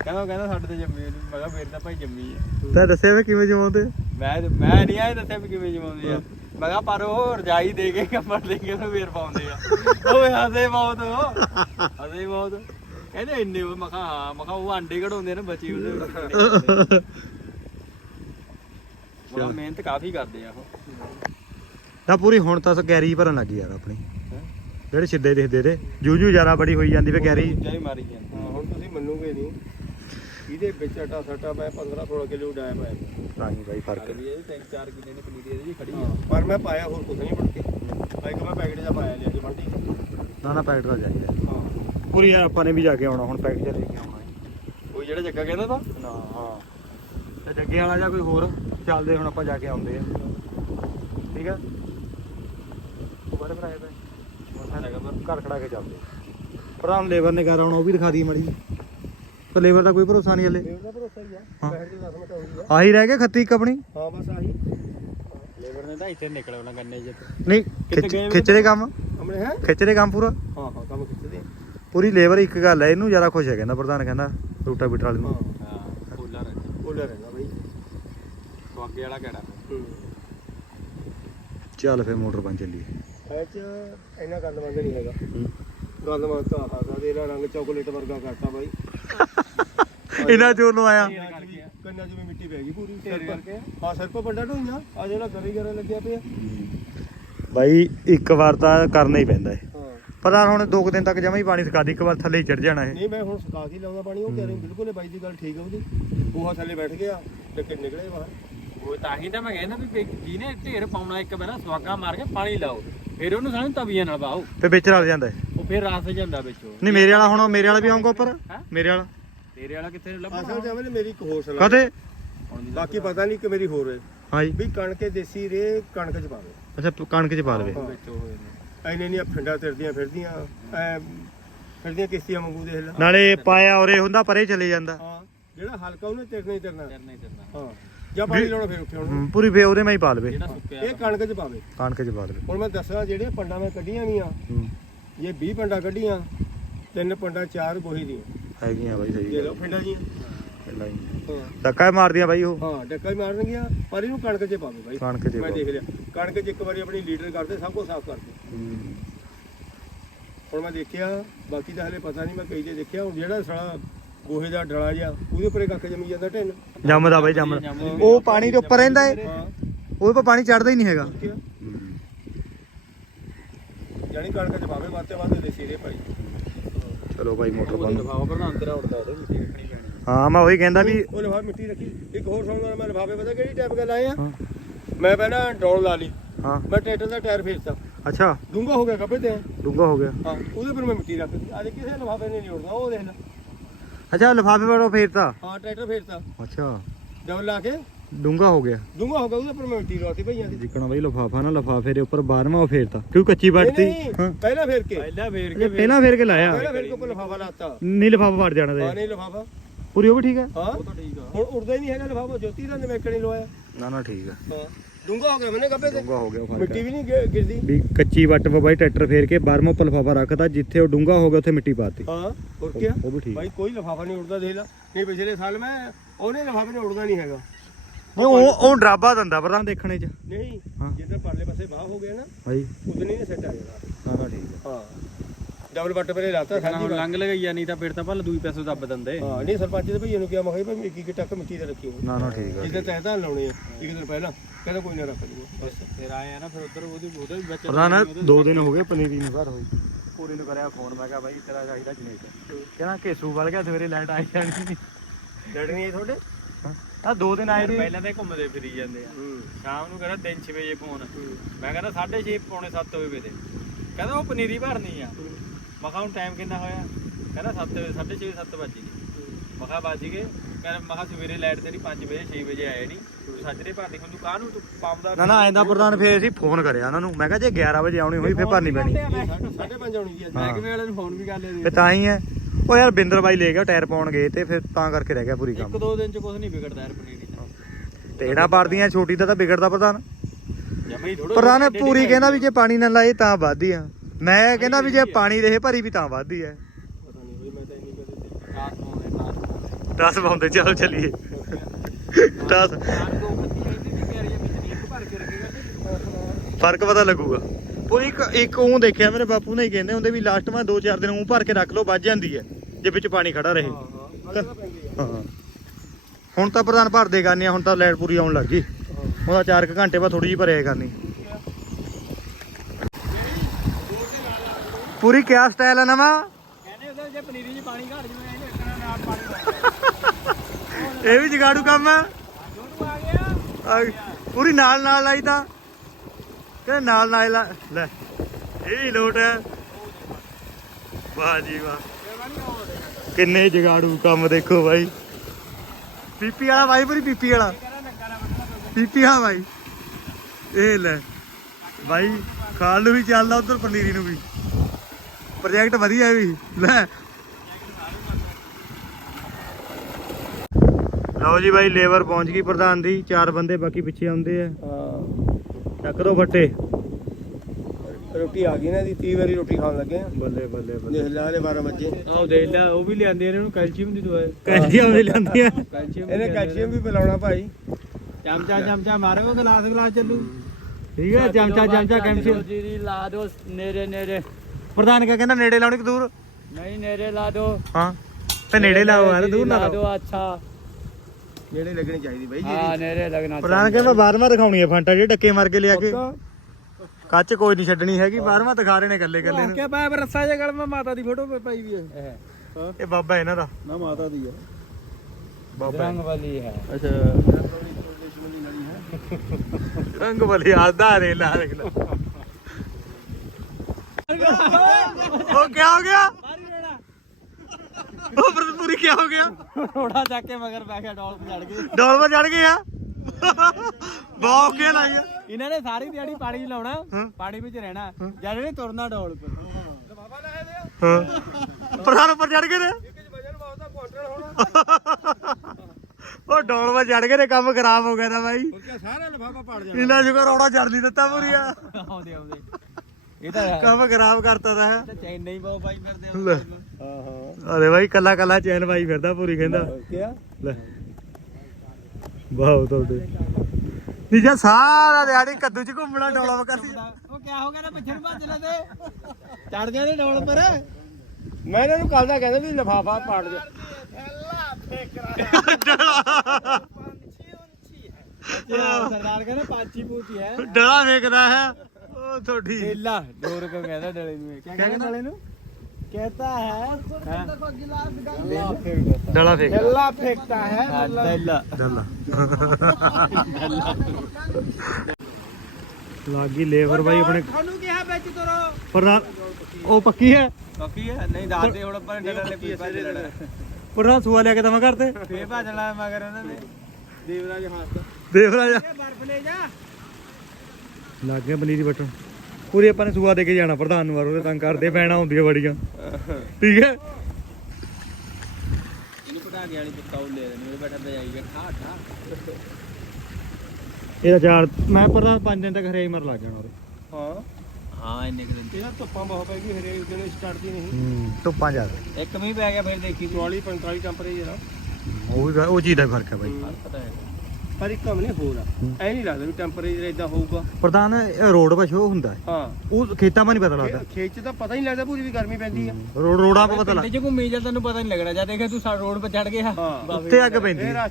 ਕਹਿੰਦਾ ਉਹ ਕਹਿੰਦਾ ਸਾਡੇ ਤੇ ਜੰਮੀ ਨਹੀਂ ਮੈਂ ਕਿਹਾ ਮੇਰੇ ਤਾਂ ਭਾਈ ਜੰਮੀ ਆ। ਤਾਂ ਦੱਸਿਆ ਵੀ ਕਿਵੇਂ ਜਮਾਉਂਦੇ? ਮੈਂ ਮੈਂ ਨਹੀਂ ਆਇਆ ਦੱਸਿਆ ਵੀ ਕਿਵੇਂ ਜਮਾਉਂਦੇ ਆ। ਮੈਂ ਕਿਹਾ ਪਰ ਉਹ ਰਜਾਈ ਦੇ ਕੇ ਕੰਬਲ ਦੇ ਕੇ ਉਹਨੂੰ ਫੇਰ ਪਾਉਂਦੇ ਆ। ਓਏ ਹੱਸੇ ਬਹੁਤ। ਹੱਸੇ ਬਹੁਤ। ਕਹਿੰਦੇ ਇੰਨੇ ਉਹ ਮੈਂ ਕਿਹਾ ਹਾਂ ਮੈਂ ਕਿਹਾ ਉਹ ਆਂਡੇ ਕਢਾਉਂਦੇ ਨੇ ਬੱਚੇ ਉਹਦੇ। [LAUGHS] ਕਿਹਾ ਮਿਹਨਤ ਕਾਫੀ ਕਰਦੇ ਆ ਉਹ। ਨਾ ਪੂਰੀ ਹੁਣ ਤਾਂ ਗੈਰੀ ਭਰਨ ਲੱਗੀ ਯਾਰ ਆਪਣੀ। ਜਿਹੜੇ ਸਿੱਧੇ ਦਿਖਦੇ ਤੇ ਜੂ ਜੂ ਜ਼ਿਆਦਾ ਬੜੀ ਹੋਈ ਜਾਂਦੀ ਵੇ ਗੈਰੀ ਉੱਚਾ ਹੀ ਮਾਰੀ ਜਾਂਦੇ। ਹਾਂ ਹੁਣ ਤੁਸੀਂ ਮੰਨੋਗੇ ਨਹੀਂ। ਇਹਦੇ ਵਿੱਚ ਆਟਾ ਸੱਟਾ ਮੈਂ 15 16 ਕਿਲੋ ਡਾਇਆ ਪਾਇਆ। ਤਾਂ ਹੀ ਬਾਈ ਫ਼ਰਕ। ਅਗਲੀ ਇਹ ਤਿੰਨ ਚਾਰ ਕਿੱਲੇ ਨੇ ਪਨੀਰੀ ਇਹਦੀ ਖੜੀ ਆ। ਪਰ ਮੈਂ ਪਾਇਆ ਹੋਰ ਕੁਝ ਨਹੀਂ ਬਣ ਕੇ। ਆ ਇੱਕ ਮੈਂ ਪੈਕਟ ਜਿਹਾ ਪਾਇਆ ਲਿਆ ਜੀ ਮੰਡੀ ਨਾ ਨਾ ਪੈਕਟ ਦਾ ਚਾਹੀਦਾ ਹਾਂ। ਪੂਰੀ ਯਾਰ ਆਪਾਂ ਨੇ ਵੀ ਜਾ ਕੇ ਆਉਣਾ ਹੁਣ ਪੈਕਟ ਲੈ ਕੇ ਆਉਣਾ। ਹੈ। ਕੋਈ ਜਿਹੜਾ ਜੱਗਾ ਕਹਿੰਦਾ ਤਾਂ? ਨਾ ਹਾਂ। ਤੇ ਜੱਗੇ ਵਾਲਾ ਜਾਂ ਕੋਈ ਹੋਰ? ਚੱਲਦੇ ਹੁਣ ਆਪਾਂ ਜਾ ਕੇ ਆਉਂਦੇ ਆ। ਠੀਕ ਆ? ਉਹ ਬਾਰੇ ਬਣਾਇਆ ਤਾਂ ਘਰ ਖੜਾ ਕੇ ਚੱਲਦੇ। ਪ੍ਰਧਾਨ ਲੇਬਰ ਨੇ ਕਰ ਆਉਣਾ ਉਹ ਵੀ ਦਿਖਾ ਦੀ ਮੜੀ ਪਰ ਲੇਬਰ ਦਾ ਕੋਈ ਭਰੋਸਾ ਨਹੀਂ ਹਲੇ। ਉਹਦਾ ਭਰੋਸਾ ਹੀ ਆ। ਹਾਂ। ਪੈਕਟ ਦੀ 10 ਮਿੰਟ ਹੋਊਗੀ ਆ। ਆਹੀ ਰਹਿ ਗਿਆ ਖੱਤੀ ਇੱਕ ਆਪਣੀ? ਹਾਂ ਬਸ ਆਹੀ। ਲੇਬਰ ਨੇ ਤਾਂ ਇੱਥੇ ਨਿਕਲ ਆਉਣਾ ਗੰਨੇ ਜਿੱਤ ਨਹੀਂ ਕਿੱਥੇ ਖਿੱਚ ਗਏ ਖਿੱਚ ਦੇ ਕੰਮ? ਹਮਣੇ ਹੈ? ਖਿੱਚ ਦੇ ਕੰਮ ਪੂਰਾ? ਹਾਂ ਹਾਂ ਕੰਮ ਖਿੱਚਦੇ। ਆ ਪੂਰੀ ਲੇਬਰ ਇੱਕ ਗੱਲ ਹੈ ਇਹਨੂੰ ਜ਼ਿਆਦਾ ਖੁਸ਼ ਹੈ ਕਹਿੰਦਾ ਪ੍ਰਧਾਨ ਕਹਿੰਦਾ ਰੂਟਾ ਬੀਟਰ ਵਾਲੇ ਨੂੰ। ਹਾਂ। ਹਾਂ ਬੋਲਾ ਰਹਿੰਦਾ। ਬੋਲਿਆ ਰਹਿੰਦਾ ਬਾਈ। ਉਹ ਅੱਗੇ ਵਾਲਾ ਕਿਹੜਾ? ਹੂੰ। ਚੱਲ ਫੇ ਮੋਟਰ ਬਣ ਚੱਲੀਏ। ਇਹ ਚ ਇੰਨਾ ਗੰਦਮੰਦ ਨਹੀਂ ਹੈਗਾ। ਗੰਦਮੰਦ ਤਾਂ ਆਹ ਦਾ ਇਹਦਾ ਰੰਗ ਚਾਕਲੇਟ ਵਰਗਾ ਕਰਤਾ ਬਾਈ। ਇਹਨਾਂ ਚੋਂ ਲਵਾਇਆ। ਕੰਨਾਂ 'ਚ ਵੀ ਮਿੱਟੀ ਪੈ ਗਈ ਪੂਰੀ। ਸਿਰ ਪਰ ਕਰਕੇ? ਹਾਂ ਸਿਰ ਪਰ ਵੱਡਾ ਢੋਈਆਂ ਆ ਜਿਹੜਾ ਗਰੇ ਗਰੇ ਲੱਗਿਆ ਪਿਆ। ਬਾਈ ਇੱਕ ਵਾਰ ਤਾਂ ਕਰਨਾ ਹੀ ਪੈਂਦਾ ਹੈ। ਹਾਂ ਪ੍ਰਧਾਨ ਹੁਣ ਦੋ ਕੁ ਦਿਨ ਤੱਕ ਜਮਾ ਹੀ ਪਾਣੀ ਸਕਾ ਦੀ ਇੱਕ ਵਾਰ ਥੱਲੇ ਹੀ ਚੜ ਜਾਣਾ ਹੈ ਨਹੀਂ ਮੈਂ ਹੁਣ ਸੁਕਾ ਕੇ ਲਾਉਂਦਾ ਪਾਣੀ ਉਹ ਕਹਿ ਰਹੇ ਬਿਲਕੁਲ ਇਹ ਬਾਈ ਦੀ ਗੱਲ ਠੀਕ ਆ ਉਹਦੀ। ਗੋਹਾ ਥੱਲੇ ਬੈਠ ਗਿਆ ਲੇਕਿਨ ਨਿਕਲੇ ਬਾਹਰ। ਉਹ ਤਾਂ ਹੀ ਤਾਂ ਮੈਂ ਕਹਿੰਦਾ ਵੀ ਜਿਹਨੇ ਢੇਰ ਪਾਉਣਾ ਇੱਕ ਵਾਰ ਸਵਾਗਾ ਮਾਰ ਕੇ ਪਾਣੀ ਲਾਓ। ਫਿਰ ਉਹਨੂੰ ਸਾਨੂੰ ਤਵੀਆਂ ਨਾਲ ਪਾਓ ਤੇ ਵਿੱਚ ਰਲ ਜਾਂਦਾ ਹੈ ਉਹ ਫਿਰ ਰਸ ਜਾਂਦਾ ਵਿੱਚੋਂ। ਨਹੀਂ ਮੇਰੇ ਵਾਲਾ ਹੁਣ ਮੇਰੇ ਵਾਲਾ ਵੀ ਆਉਂਗਾ ਉੱਪਰ? ਹੈਂ? ਮੇਰੇ ਵਾਲਾ? ਤੇਰੇ ਵਾਲਾ ਕਿੱਥੇ ਅਸਲ ਲੱਭਣਾ ਅਮਲ ਮੇਰੀ ਇੱਕ ਹੋਰ ਸਲਾਹ। ਕਦੇ ਬਾਕੀ ਪਤਾ ਨਹੀਂ ਕਿ ਮੇਰੀ ਹੋਰ ਹੈ। ਹਾਂਜੀ। ਵੀ ਕਣਕੇ ਦੇਸੀ ਰੇ ਕਣਕ ਚ ਪਾਵੇ ਅੱਛਾ ਪ- ਕਣਕ ਚ ਪਾ ਲਵੇ ਹਾਂ। ਵਿੱਚ ਉਹ ਹੋਏ ਨੇ। ਐਨੇ ਨਹੀਂ ਫਿੰਡਾ ਫਿਰਦੀਆਂ ਫਿਰਦੀਆਂ। ਐ ਫਿਰਦੀਆਂ ਕਿਸ਼ਤੀਆਂ ਵਾਂਗੂ ਦੇਖ ਲੈ। ਨਾਲੇ ਪਾਇਆ ਔਰੇ ਹੁੰਦਾ ਪਰੇ ਚਲੇ ਜਾਂਦਾ। ਹਾਂ ਜਿਹੜਾ ਹਲਕਾ ਉਹਨੇ ਤਿਰਨਾ ਹੀ ਤਿਰਨਾ। ਹਾਂ। ਜਾਂ ਪਾਣੀ ਲਾਉਣਾ ਫਿਰ ਉੱਥੇ ਹੁਣ। ਹੂੰ, ਪੂਰੀ ਫੇ ਉਹਦੇ ਮੈਂ ਹੀ ਪਾ ਲਵੇ। ਇਹ ਕਣਕ ਚ ਪਾਵੇ ਕਣਕ ਚ ਪਾ ਲਵੇ। ਹੁਣ ਮੈਂ ਦੱਸਣਾ ਜਿਹੜੇ ਪੰਡਾਂ ਮੈਂ ਕੱਢੀਆਂ ਵੀਆਂ ਹੂੰ। ਇਹ 20 ਪੰਡਾਂ ਕੱਢੀਆਂ ਤਿੰਨ ਪੰਡਾਂ ਚਾਰ ਗੋਹੀ ਦੀਆਂ। ਹੈਗੀਆਂ ਬਾਈ ਸਹੀ ਦੇ ਲਓ ਜੀ ਪਹਿਲਾਂ ਹੀ ਹਾਂ। ਧੱਕਾ ਹੀ ਮਾਰਦੀਆਂ ਬਾਈ ਉਹ। ਹਾਂ ਡੱਕਾ ਹੀ ਮਾਰਨਗੀਆਂ ਪਰ ਇਹਨੂੰ ਕਣਕ 'ਚ ਪਾਵੇ ਬਾਈ। ਕਣਕ ਚ ਮੈਂ ਦੇਖ ਲਿਆ ਕਣਕ 'ਚ ਇੱਕ ਵਾਰੀ ਆਪਣੀ ਲੀਡਰ ਕਰਦੇ ਸਭ ਕੁਝ ਸਾਫ਼ ਕਰਦੇ। ਹੂੰ। ਹੁਣ ਮੈਂ ਦੇਖਿਆ ਬਾਕੀ ਤਾਂ ਹਲੇ ਪਤਾ ਨਹੀਂ ਮੈਂ ਕਈ ਦੇ ਦੇਖਿਆ ਹੁਣ ਜਿਹੜਾ ਸਾਲਾ ਗੋਹੇ ਦਾ ਡਲਾ ਜਿਹਾ ਉਹਦੇ ਉੱਪਰੇ ਕੱਖ ਜੰਮੀ ਜਾਂਦਾ ਢਿੰਨ ਜੰਮਦਾ ਬਾਈ ਜੰਮਦਾ। ਉਹ ਪਾਣੀ ਦੇ ਉੱਪਰ ਰਹਿੰਦਾ ਹੈ ਹਾਂ। ਉਹਦੇ ਪਰ ਪਾਣੀ ਚੜਦਾ ਹੀ ਨਹੀਂ ਹੈਗਾ। ਜਾਨੀ ਕਣਕ ਚ ਪਾਵੇ ਵਾਤੇ ਵਾਤੇ ਦੇ ਸੀਰੇ ਭਾਈ। ਚਲੋ ਭਾਈ ਮੋਟਰ ਬੰਦ। ਲਫਾਫਾ ਪ੍ਰਧਾਨ ਤੇਰਾ ਉੜਦਾ ਉਹਦੇ ਮਿੱਟੀ ਰੱਖਣੀ ਪੈਣੀ ਹਾਂ ਮੈਂ ਉਹੀ ਕਹਿੰਦਾ ਵੀ ਉਹ ਲਿਫਾਫੇ ਮਿੱਟੀ ਰੱਖੀ। ਇੱਕ ਹੋਰ ਸੁਣਦਾ ਮੈਂ ਲਿਫਾਫੇ ਪਤਾ ਕਿਹੜੀ ਟਾਈਪ ਗੱਲ ਆਏ ਆ। ਮੈਂ ਪਹਿਲਾਂ ਡੋਲ ਲਾ ਲਈ। ਹਾਂ। ਮੈਂ ਟਰੈਕਟਰ ਦਾ ਟਾਇਰ ਫੇਰਤਾ। ਅੱਛਾ। ਡੂੰਗਾ ਹੋ ਗਿਆ ਕੱਪੇ ਤੇ ਡੂੰਗਾ ਹੋ ਗਿਆ। ਹਾਂ ਉਹਦੇ ਪਰ ਮੈਂ ਮਿੱਟੀ ਰੱਖਦੀ ਅੱਜ ਕਿਸੇ ਲਿਫਾਫੇ ਨੇ ਨਹੀਂ ਉੜਦਾ ਉਹ ਦੇਖ ਲੈ। ਅੱਛਾ ਲਿਫਾਫੇ ਵਾਲੋ ਫੇਰਤਾ ਹਾਂ ਟਰੈਕਟਰ ਫੇਰਤਾ ਅੱਛਾ। ਡਬਲ ਲਾ ਕੇ। ਡੂੰਗਾ ਹੋ ਗਿਆ। ਡੂੰਗਾ ਹੋ ਗਿਆ ਉਹਦੇ ਪਰ ਮੈਂ ਮਿੱਟੀ ਲਾਤੀ ਭਈਆਂ ਦੀ ਜਿੱਕਣਾ ਬਈ ਲਿਫਾਫਾ ਨਾ ਲਿਫਾਫੇ ਦੇ ਉੱਪਰ ਬਾਰਵਾਂ ਉਹ ਫੇਰਤਾ ਕਿਉਂ ਕੱਚੀ ਵੱਟਤੀ ਹਾਂ। ਪਹਿਲਾਂ ਫੇਰ ਕੇ। ਪਹਿਲਾਂ ਫੇਰ ਕੇ ਪਹਿਲਾਂ ਫੇਰ ਕੇ ਲਾਇਆ। ਪਹਿਲਾਂ ਫੇਰ ਕੇ ਉੱਪਰ ਲਿਫਾਫਾ ਲਾਤਾ। ਨਹੀਂ ਲਿਫਾਫਾ ਵੜ ਜਾਣਾ ਹਾਂ ਤੇ ਨਹੀਂ ਲਿਫਾਫਾ। ਪੂਰੀ ਉਹ ਵੀ ਠੀਕ ਹੈ ਹਾਂ। ਉਹ ਤਾਂ ਠੀਕ ਆ। ਹੁਣ ਉੜਦਾ ਹੀ ਨਹੀਂ ਹੈਗਾ ਲਿਫਾਫਾ ਜੋਤੀ ਦਾ ਨਿਮੇਕਣ ਨਹੀਂ ਲਵਾਇਆ। ਨਾ ਨਾ ਠੀਕ ਹੈ ਹਾਂ। ਡੂੰਗਾ ਹੋ ਗਿਆ ਮੈਨੇ ਕੱਪੇ ਤੇ ਡੂੰਗਾ ਹੋ ਗਿਆ ਉਹ ਫ਼ਰਕ ਮਿੱਟੀ ਹੈ। ਵੀ ਨਹੀਂ ਗਿ- ਗਿਰਦੀ। ਵੀ ਕੱਚੀ ਵੱਟ ਵਾ ਬਾਈ ਟਰੈਕਟਰ ਫੇਰ ਕੇ ਬਾਰਵਾਂ ਉੱਪਰ ਲਿਫਾਫਾ ਰੱਖਤਾ ਜਿੱਥੇ ਉਹ ਡੂੰਗਾ ਹੋ ਗਿਆ ਉੱਥੇ ਮਿੱਟੀ ਪਾਤੀ ਹਾਂ ਹੋਰ ਕੀ ਉਹ ਵੀ ਠੀਕ। ਭਾਈ ਕੋਈ ਲਿਫਾਫਾ ਨਹੀਂ ਉੜਦਾ ਦੇਖ ਲੈ। ਨਹੀਂ ਪਿਛਲੇ ਸਾਲ ਮੈਂ ਉਹਨੇ ਲਿਫਾਫੇ ਨੇ ਉੜਦਾ ਨਹੀਂ ਹੈਗਾ। ਨਹੀਂ ਉਹ ਉਹ ਡਰਾਬਾ ਦਿੰਦਾ ਪ੍ਰਧਾਨ ਦੇਖਣੇ ਚ। ਨਹੀਂ ਹਾਂ। ਜਿੱਦਾਂ ਪਰਲੇ ਪਾਸੇ ਬਾਹ ਹੋ ਗਿਆ ਨਾ ਭਾਈ ਉਦੋਂ ਨਹੀਂ ਸੈੱਟ ਆ ਜਾਣਾ ਨਾ ਨਾ ਠੀਕ ਹੈ ਹਾਂ। ਡਬਲ ਬੱਟ ਪਰੇ ਲਾਤਾ ਨਾ ਸਾਂਝੀ ਵਾਰ। ਲੰਘ ਲਗਈਆ ਨਹੀਂ ਤਾਂ ਫਿਰ ਤਾਂ ਭੱਲ ਦੂਈ ਪੈਸੇ ਦੱਬ ਦਿੰਦੇ। ਹਾਂ ਨਹੀਂ ਸਰਪੰਚ ਦੇ ਭਈਏ ਨੂੰ ਕਿਹਾ ਮੈਂ ਕਿਹਾ ਭਾਈ ਇੱਕ ਇੱਕ ਟੱਕ ਮਿੱਟੀ ਤੇ ਰੱਖੀ ਹੋਈ। ਨਾ ਨਾ ਠੀਕ ਹੈ ਜਿੱਦਾਂ ਤੈਂ ਤਾਂ ਲਾਉਣੇ ਆ ਇੱਕ ਦਿਨ ਪਹਿਲਾਂ। ਕਹਿੰਦਾ ਕੋਈ ਨਾ ਰੱਖ ਦੂੰਗਾ ਬਸ। ਫਿਰ ਆਏ ਆ ਨਾ ਫਿਰ ਉਧਰ ਉਹਦੀ ਉਹਦੇ ਵੀ ਵਿੱਚ ਪ੍ਰਧਾਨ ਦੋ ਦਿਨ ਹੋ ਗਏ ਪਨੀਰੀ ਨਹੀਂ ਭਰ ਹੋਈ। ਪੂਰੀ ਨੂੰ ਕਰਿਆ ਫੋਨ ਮੈਂ ਕਿਹਾ ਬਾਈ ਤੇਰਾ ਚਾਹੀਦਾ ਜਨੇਟਰ ਕਹਿੰਦਾ ਕੇਸੂ ਵੱਲ ਗਿਆ ਸਵੇਰੇ ਲਾਈਟ ਆਈ ਜਾਣੀ ਨਹੀਂ ਆਈ ਤੁਹਾਡੇ? ਆ ਦੋ ਦਿਨ ਆਏ ਨੇ ਪਹਿਲਾਂ ਤਾਂ ਘੁੰਮਦੇ ਫਿਰੀ ਜਾਂਦੇ ਆ। ਹੂੰ। ਸ਼ਾਮ ਨੂੰ ਕਹਿੰਦਾ 3 ਵਜੇ ਫੋਨ। ਮੈਂ ਕਹਿੰਦਾ 6:30 ਪੌਣੇ 7 ਵਜੇ ਦੇ ਕਹਿੰਦਾ ਉਹ ਪਨੀਰੀ ਭਰਨੀ ਆ। ਮੈਂ ਕਿਹਾ ਹੁਣ ਟਾਈਮ ਕਿੰਨਾ ਹੋਇਆ? ਕਹਿੰਦਾ 7 ਵਜੇ 6:30 7 ਵੱਜ ਮੈਂ ਕਿਹਾ ਵੱਜ ਗਏ। ਮੈਂ ਕਿਹਾ ਸਵੇਰੇ ਲਾਈਟ ਤੇਰੀ 5 ਵਜੇ 6 ਵਜੇ ਆਏ ਨਹੀਂ ਤੂੰ ਸੱਜਰੇ ਭਰਨੀ ਹੁਣ ਤੂੰ ਕਾਹਨੂੰ ਤੂੰ ਪੰਪ ਦਾ ਨਾ ਨਾ ਐਂਦਾ ਪ੍ਰਧਾਨ ਫੇਰ ਅਸੀਂ ਫੋਨ ਕਰਿਆ ਉਹਨਾਂ ਨੂੰ। ਮੈਂ ਕਿਹਾ ਜੇ 11 ਵਜੇ ਆਉਣੀ ਹੋਈ ਫੇਰ ਭਰਨੀ ਪੈਣੀ। ਸਾਢੇ ਪੰਜ ਆਉਣੀ ਜੀ ਅੱਜ ਹਾਂ। ਮਹਿਕਮੇ ਵਾਲੇ ਨੂੰ ਫੋਨ ਵੀ ਕਰ ਲਿਆ ਤੇ ਤਾਂ ਹੀ ਹੈ ਉਹ ਯਾਰ ਬਿੰਦਰ ਬਾਈ ਲੈ ਗਿਆ ਟਾਇਰ ਪਾਉਣ ਗਏ ਤੇ ਫਿਰ ਤਾਂ ਕਰਕੇ ਰਹਿ ਗਿਆ ਪੂਰੀ ਇੱਕ ਕੰਮ। ਦੋ ਦਿਨ ਚ ਕੁਝ ਨਹੀਂ ਵਿਗੜਦਾ ਯਾਰ ਪਨੀਰੀ ਚ ਟੇੜਾ ਪਾੜਦੀਆਂ ਛੋਟੀ ਦਾ ਤਾਂ ਵਿਗੜਦਾ ਪ੍ਰਧਾਨ। ਪ੍ਰਧਾਨ ਪੂਰੀ ਕਹਿੰਦਾ ਵੀ ਜੇ ਪਾਣੀ ਨਾ ਲਾਏ ਤਾਂ ਵੱਧਦੀ ਆ। ਮੈਂ ਕਹਿੰਦਾ ਵੀ ਜੇ ਪਾਣੀ ਰਹੇ ਭਰੀ ਵੀ ਤਾਂ ਵੱਧਦੀ ਹੈ ਪਤਾ ਨਹੀਂ ਬਈ ਮੈਂ ਤਾਂ ਇੰਨੀ ਕਦੇ ਰਾਤ ਨੂੰ 10 ਪਾਉਂਦੇ ਚਲੋ ਚੱਲੀਏ। 10 ਨੂੰ ਦੋ ਖੱਤੀ ਰਹਿੰਦੀ ਵੀ ਪਿਆਰੀਆਂ ਵਿੱਚ ਇੱਕ ਭਰ ਕੇ ਰੱਖੇਗਾ ਫ਼ਰਕ ਪਤਾ ਲੱਗੂਗਾ। ਪੂਰੀ ਇੱਕ ਇੱਕ ਉਹ ਦੇਖਿਆ ਮੇਰੇ ਬਾਪੂ ਨੇ ਕਹਿੰਦੇ ਹੁੰਦੇ ਵੀ ਲਾਸਟ ਮੈਂ 2-4 ਦਿਨ ਉਹ ਭਰ ਕੇ ਰੱਖ ਲਓ ਵੱਜ ਜਾਂਦੀ ਹੈ ਜੇ ਵਿੱਚ ਪਾਣੀ ਖੜਾ ਰਹੇ। ਹਾਂ ਹੁਣ ਤਾਂ ਪ੍ਰਧਾਨ ਭਰਦੇ ਕਰਨੀ ਆ ਹੁਣ ਤਾਂ ਲਾਈਟ ਪੂਰੀ ਆਉਣ ਲੱਗ ਗਈ। ਉਹਦਾ 4 ਘੰਟੇ ਬਾਅਦ ਥੋੜੀ ਜਿਹੀ ਭਰਿਆ ਕਰਨੀ। ਪੂਰੀ ਕਿਆ ਸਟਾਈਲ ਹੈ ਨਵਾਂ? ਕਹਿੰਦੇ ਉਹਦੇ ਜੇ ਪਨੀਰੀ 'ਚ ਪਾਣੀ ਘੜ ਜਵੇ ਇਹਨੇ ਇੱਕਣਾ ਨਾਲ ਪਾਣੀ ਇਹ ਵੀ ਜਗਾੜੂ ਕੰਮ ਆ? ਪੂਰੀ ਨਾਲ ਨਾਲ ਲਾਈ ਤਾਂ। ਕਹਿੰਦੇ ਨਾਲ ਨਾਲ ਲਾ- ਲੈ, ਇਹ ਵੀ ਲੋਟ ਹੈ। ਵਾਹ ਜੀ ਵਾਹ। ਕਿੰਨੇ ਜਗਾੜੂ ਕੰਮ ਦੇਖੋ ਬਾਈ। ਪੀਪੀ ਵਾਲਾ ਬਾਈ, ਪੂਰੀ ਪੀਪੀ ਵਾਲਾ। ਪੀਪੀ ਹਾਂ ਬਾਈ। ਇਹ ਲੈ, ਬਾਈ, ਖਾਲ ਨੂੰ ਵੀ ਚੱਲਦਾ, ਉਧਰ ਪਨੀਰੀ ਨੂੰ ਵੀ। ਪ੍ਰੋਜੈਕਟ ਵਧੀਆ ਵੀ। ਲੈ ਲਓ ਜੀ ਬਾਈ ਲੇਬਰ ਪਹੁੰਚ ਗਈ ਪ੍ਰਧਾਨ ਦੀ ਚਾਰ ਬੰਦੇ ਬਾਕੀ ਪਿੱਛੇ ਆਉਂਦੇ ਆ। ਚੱਕ ਦੋ ਫੱਟੇ। ਰੋਟੀ ਆ ਗਈ ਨਾ ਦੀ 30 ਵਾਰੀ ਰੋਟੀ ਖਾਣ ਲੱਗੇ ਆ। ਬੱਲੇ ਬੱਲੇ ਬੱਲੇ। ਦੇਖ ਲੈ 12 ਵਜੇ। ਆਹ ਦੇਖ ਲੈ ਉਹ ਵੀ ਲਿਆਂਦੇ ਨੇ ਉਹਨੂੰ ਕੈਲਸ਼ੀਅਮ ਦੀ ਦਵਾਈ। ਕੈਲਸ਼ੀਅਮ ਦੀ ਲਿਆਂਦੀ ਆ ਇਹਨੇ ਕੈਲਸ਼ੀਅਮ ਵੀ ਪਿਲਾਉਣਾ ਭਾਈ। ਚਮਚਾ ਚਮਚਾ ਮਾਰੋ ਗਲਾਸ ਗਲਾਸ ਚੱਲੂ। ਠੀਕ ਹੈ ਚਮਚਾ ਚਮਚਾ ਕੈਲਸ਼ੀਅਮ। ਜੀ ਲਾ ਦੋ ਨੇੜੇ ਨੇੜੇ। ਪ੍ਰਧਾਨ ਕਾ ਕਹਿੰਦਾ ਨੇੜੇ ਲਾਉਣੀ ਕਿ ਦੂਰ? ਨਹੀਂ ਨੇੜੇ ਲਾ ਦੋ ਹਾਂ ਤੇ ਨੇੜੇ ਲਾਓ ਯਾਰ ਦੂਰ ਨਾ ਲਾ ਦੋ ਅੱਛਾ। ਨੇੜੇ ਲੱਗਣੀ ਚਾਹੀਦੀ ਬਾਈ ਹਾਂ ਨੇੜੇ ਲੱਗਣਾ ਪ੍ਰਾਣ ਕਹਿੰਦਾ ਬਾਰਵਾਂ ਦਿਖਾਉਣੀ ਹੈ ਫੰਟਾ ਜਿਹੜੇ ਟੱਕੇ ਮਾਰ ਕੇ ਲਿਆ ਕੇ। ਕੱਚ ਕੋਈ ਨਹੀਂ ਛੱਡਣੀ ਹੈਗੀ ਬਾਰਵਾਂ ਦਿਖਾ ਰਹੇ ਨੇ ਇਕੱਲੇ ਇਕੱਲੇ ਨੂੰ। ਕਿਆ ਪਾਇਆ ਪਰ ਰੱਸਾ ਜੇ ਗਲ ਮੈਂ ਮਾਤਾ ਦੀ ਫੋਟੋ ਪਾਈ ਵੀ ਹੈ। ਇਹ ਬਾਬਾ ਇਹਨਾਂ ਦਾ। ਨਾ ਮਾਤਾ ਦੀ ਹੈ ਬਾਬਾ ਰੰਗ ਵਾਲੀ ਹੈ। ਅੱਛਾ। ਰੰਗ ਵਾਲੀ ਆਦਾ ਰੇ ਲਾ ਰਖ ਲਾ। ਉਹ ਕੀ ਹੋ ਗਿਆ? ਉਹ ਪੂਰੀ ਕੀ ਹੋ ਗਿਆ? ਰੋੜਾ ਚੱਕ ਕੇ ਮਗਰ ਪੈ ਗਿਆ ਡੌਲ ਚੜ ਗਈ। ਡੋਲ ਮਾ ਚੜ ਗਏ ਆ। ਬਹੁਤ ਕੇ ਲਾਈ ਆ ਇਹਨਾਂ ਨੇ ਸਾਰੀ ਦਿਹਾੜੀ ਪਾਣੀ 'ਚ ਲਾਉਣਾ। ਪਾਣੀ ਵਿੱਚ ਰਹਿਣਾ ਜਦ ਇਹਨੇ ਤੁਰਨਾ ਡੌਲ ਪਰ ਹਾਂ। ਪ੍ਰਧਾਨ ਉੱਪਰ ਚੜ ਗਏ ਨੇ। ਆ ਉਹ ਡੋਲ ਮਾ ਚੜ ਗਏ ਨੇ ਕੰਮ ਖਰਾਬ ਹੋ ਗਿਆ ਤਾਂ ਬਾਈ। ਕਿਆ ਸਾਰਾ ਲਫਾਫਾ ਪਾੜ ਜਾਣਾ। ਇਹਨਾਂ ਜੁਗਾ ਰੌੜਾ ਚੜ ਨਹੀਂ ਦਿੱਤਾ ਪੂਰੀਆ। ਆਉਂਦੇ ਆਉਂਦੇ। ਇਹ ਤਾਂ ਹੈ। ਕੰਮ ਖਰਾਬ ਕਰਤਾ ਤਾਂ ਹੈ। ਤਾਂ ਚੈਨ ਨਹੀਂ ਪਾਉ ਪਾਈ ਫਿਰਦੇ ਹਾਂ। ਹਾਂ ਅਰੇ ਬਾਈ ਕੱਲਾ ਕੱਲਾ ਚੈਨ ਪਾਈ ਫਿਰਦਾ ਪੂਰੀ ਕਹਿੰਦਾ। ਕਿਆ? ਲੈ। ਬਹੁਤ ਤੁਹਾਡੇ। ਨਿਜਾ ਸਾਰਾ ਦਿਹਾੜੀ ਕੱਦੂ ਚ ਘੁੰਮਣਾ ਡੋਲਾ ਕਰਦੀ ਉਹ ਕਿਆ ਹੋ ਗਿਆ ਨਾ ਪਿੱਛੇ ਨੂੰ ਭੱਜ ਲੈ ਤੇ। ਚੜ ਗਿਆ ਨੇ ਡੌਲ ਪਰ। ਮੈਂ ਇਹਨਾਂ ਨੂੰ ਕੱਲ ਦਾ ਕਹਿੰਦਾ ਵੀ ਲਫਾਫਾ ਪਾੜ ਜਾ ਸਰਦਾਰ ਕਹਿੰਦਾ ਪਾਚੀ ਪੂਚੀ ਹੈ। ਡਲਾ ਵੇਖਦਾ ਹੈ। ਉਹ ਤੁਹਾਡੀ ਢੇਲਾ 2 ਰੁਪਏ ਕਹਿੰਦਾ ਡਲੇ ਨੂੰ ਕੀ ਕਹਿੰਦਾ ਡਲੇ ਨੂੰ कहता है ਡਲਾ ਫੇਕ ਗੱਲਾ ਫੇਕਤਾ ਹੈ ਢੇਲਾ ਡਲਾ ਲਾਗੀ ਲੇਬਰ ਬਾਈ ਆਪਣੇ ਤੁਹਾਨੂੰ ਕਿਹਾ ਵਿੱਚ ਤੁਰੋ ਪ੍ਰਧਾਨ ਉਹ ਪੱਕੀ ਹੈ ਕਾਫੀ ਹੈ ਨਹੀਂ ਦੱਸਦੇ ਹੁਣ ਆਪਾਂ ਨੇ ਡਲੇ ਪੀ ਭੱਜ ਲੈਣਾ ਪ੍ਰਧਾਨ ਸੂਆ ਲਿਆ ਕੇ ਦਵਾ ਕਰਦੇ ਫੇਰ ਭੱਜਣਾ ਮਗਰ ਉਹਨਾਂ ਨੇ ਦੇਵਰਾਜ ਹੱਥ ਦੇਖ ਲਾ ਜਾ ਬਰਫ ਲੈ ਜਾ ਲੱਗ ਗਿਆ ਪਨੀਰੀ ਬਟਣ ਪੂਰੀ ਆਪਾਂ ਨੇ ਸੂਆ ਦੇ ਕੇ ਜਾਣਾ ਪ੍ਰਧਾਨ ਨੂੰ ਵਾਰ ਉਹਦੇ ਤੰਗ ਕਰਦੇ ਪੈਣਾ ਹੁੰਦੀਆਂ ਬੜੀਆਂ। ਠੀਕ ਹੈ? ਇਹਨੂੰ ਪਟਾ ਕੇ ਵਾਲੀ ਪਿਸਤੌਲ ਲੈ ਲੈਣੀ ਉਹ ਬੈਠਾ ਤੇ ਜਾਈਗਾ ਠਾ ਠਾ ਇਹਦਾ ਚਾਰ ਮੈਂ ਪ੍ਰਧਾਨ 5 ਦਿਨ ਤੱਕ ਹਰੇਕ ਮਰ ਲੱਗ ਜਾਣਾ ਉਹਦੇ ਹਾਂ। ਹਾਂ ਇੰਨੇ ਕੁ ਦਿਨ ਇਹਦਾ ਧੁੱਪਾਂ ਬਹੁਤ ਪੈ ਗਈ ਹਰੇਕ ਦਿਨ ਸਟਾਰਟ ਦੀ ਨਹੀਂ। ਹੂੰ ਧੁੱਪਾਂ ਜ਼ਿਆਦਾ। ਇੱਕ ਮੀਂਹ ਪੈ ਗਿਆ ਫਿਰ ਦੇਖੀ ਤੂੰ। 44 45 ਟੈਂਪਰੇਚਰ ਆ ਉਹ ਵੀ ਉਹ ਚੀਜ਼ ਦਾ ਫ਼ਰਕ ਹੈ ਬਾਈ। ਪਤਾ ਹੈ। ਪਰ ਇੱਕ ਕੰਮ ਨਹੀਂ ਹੋਰ ਆ। ਐ ਨਹੀਂ ਲੱਗਦਾ ਵੀ ਟੈਂਪਰੇਚਰ ਇਦਾਂ ਹੋਊਗਾ। ਪ੍ਰਧਾਨ ਇਹ ਰੋਡ 'ਤੇ ਸ਼ੋ ਹੁੰਦਾ ਹੈ। ਹਾਂ। ਉਹ ਖੇਤਾਂ 'ਮਾ ਨਹੀਂ ਪਤਾ ਲੱਗਦਾ। ਖੇਤ 'ਚ ਤਾਂ ਪਤਾ ਹੀ ਨਹੀਂ ਲੱਗਦਾ ਪੂਰੀ ਵੀ ਗਰਮੀ ਪੈਂਦੀ ਆ। ਰੋਡ ਰੋਡਾਂ ਪਤਾ ਪਿੰਡ ਲੱਗਦਾ ਚ ਘੁੰਮੀ ਜਾ ਤੈਨੂੰ ਪਤਾ ਨਹੀਂ ਲੱਗਣਾ। ਜਦ ਦੇਖੇ ਤੂੰ ਸਾ ਰੋਡ 'ਤੇ ਚੜ ਗਿਆ। ਹਾਂ। ਉੱਤੇ ਅੱਗ ਪੈਂਦੀ ਇਹ ਹੈ।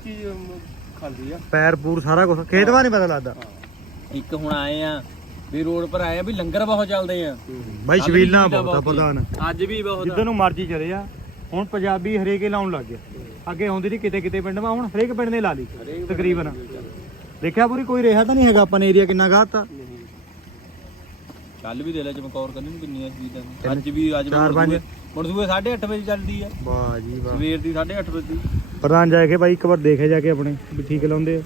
ਖਾਂਦੀ ਆ। ਪੈਰ ਪੂਰ ਸਾਰਾ ਕੁਝ ਖੇਤ 'ਮਾ ਨਹੀਂ ਪਤਾ ਲੱਗਦਾ। ਇੱਕ ਹੁਣ ਆਏ ਆ ਵੀ ਰੋਡ ਪਰ ਆਏ ਆ ਵੀ ਲੰਗਰ ਬਹੁਤ ਚੱਲਦੇ ਆ। ਬਾਈ ਵੀ ਬਹੁਤ ਆ ਪ੍ਰਧਾਨ। ਅੱਜ ਵੀ ਬਹੁਤ ਜਿੱਦਾਂ ਨੂੰ ਮਰਜ਼ੀ ਚਲੇ ਜਾ ਹੁਣ ਪੰਜਾਬੀ ਹਰੇਕੇ ਲਾਉਣ ਲੱਗ ਗਿਆ। ਅੱਗੇ ਆਉਂਦੀ ਸੀ ਕਿਤੇ ਕਿਤੇ ਪਿੰਡ ਮਾ ਹੁਣ ਹਰੇਕ ਪਿੰਡ ਨੇ ਲਾ ਲਈ ਤਕਰੀਬਨ। ਦੇਖਿਆ ਪੂਰੀ ਕੋਈ ਰਿਹਾ ਤਾਂ ਨਹੀਂ ਹੈਗਾ ਆਪਾਂ ਨੇ ਏਰੀਆ ਕਿੰਨਾ ਗਾਤਾ ਕੱਲ ਵੀ ਦੇ ਲੈ ਚਮਕੌਰ ਕੰਨੀ ਨੂੰ ਕਿੰਨੀਆਂ ਸਪੀਡਾਂ ਅੱਜ ਵੀ ਅੱਜ ਪੰਜ। ਮਰਦੂਏ 8:30 ਵਜੇ ਚੱਲਦੀ ਆ। ਵਾਹ ਜੀ ਵਾਹ। ਸਵੇਰ ਦੀ 8:30 ਵਜੇ। ਪ੍ਰਧਾਨ ਜਾ ਕੇ ਬਾਈ ਇੱਕ ਵਾਰ ਦੇਖਿਆ ਜਾ ਕੇ ਆਪਣੇ ਵੀ ਠੀਕ ਲਾਉਂਦੇ ਆ।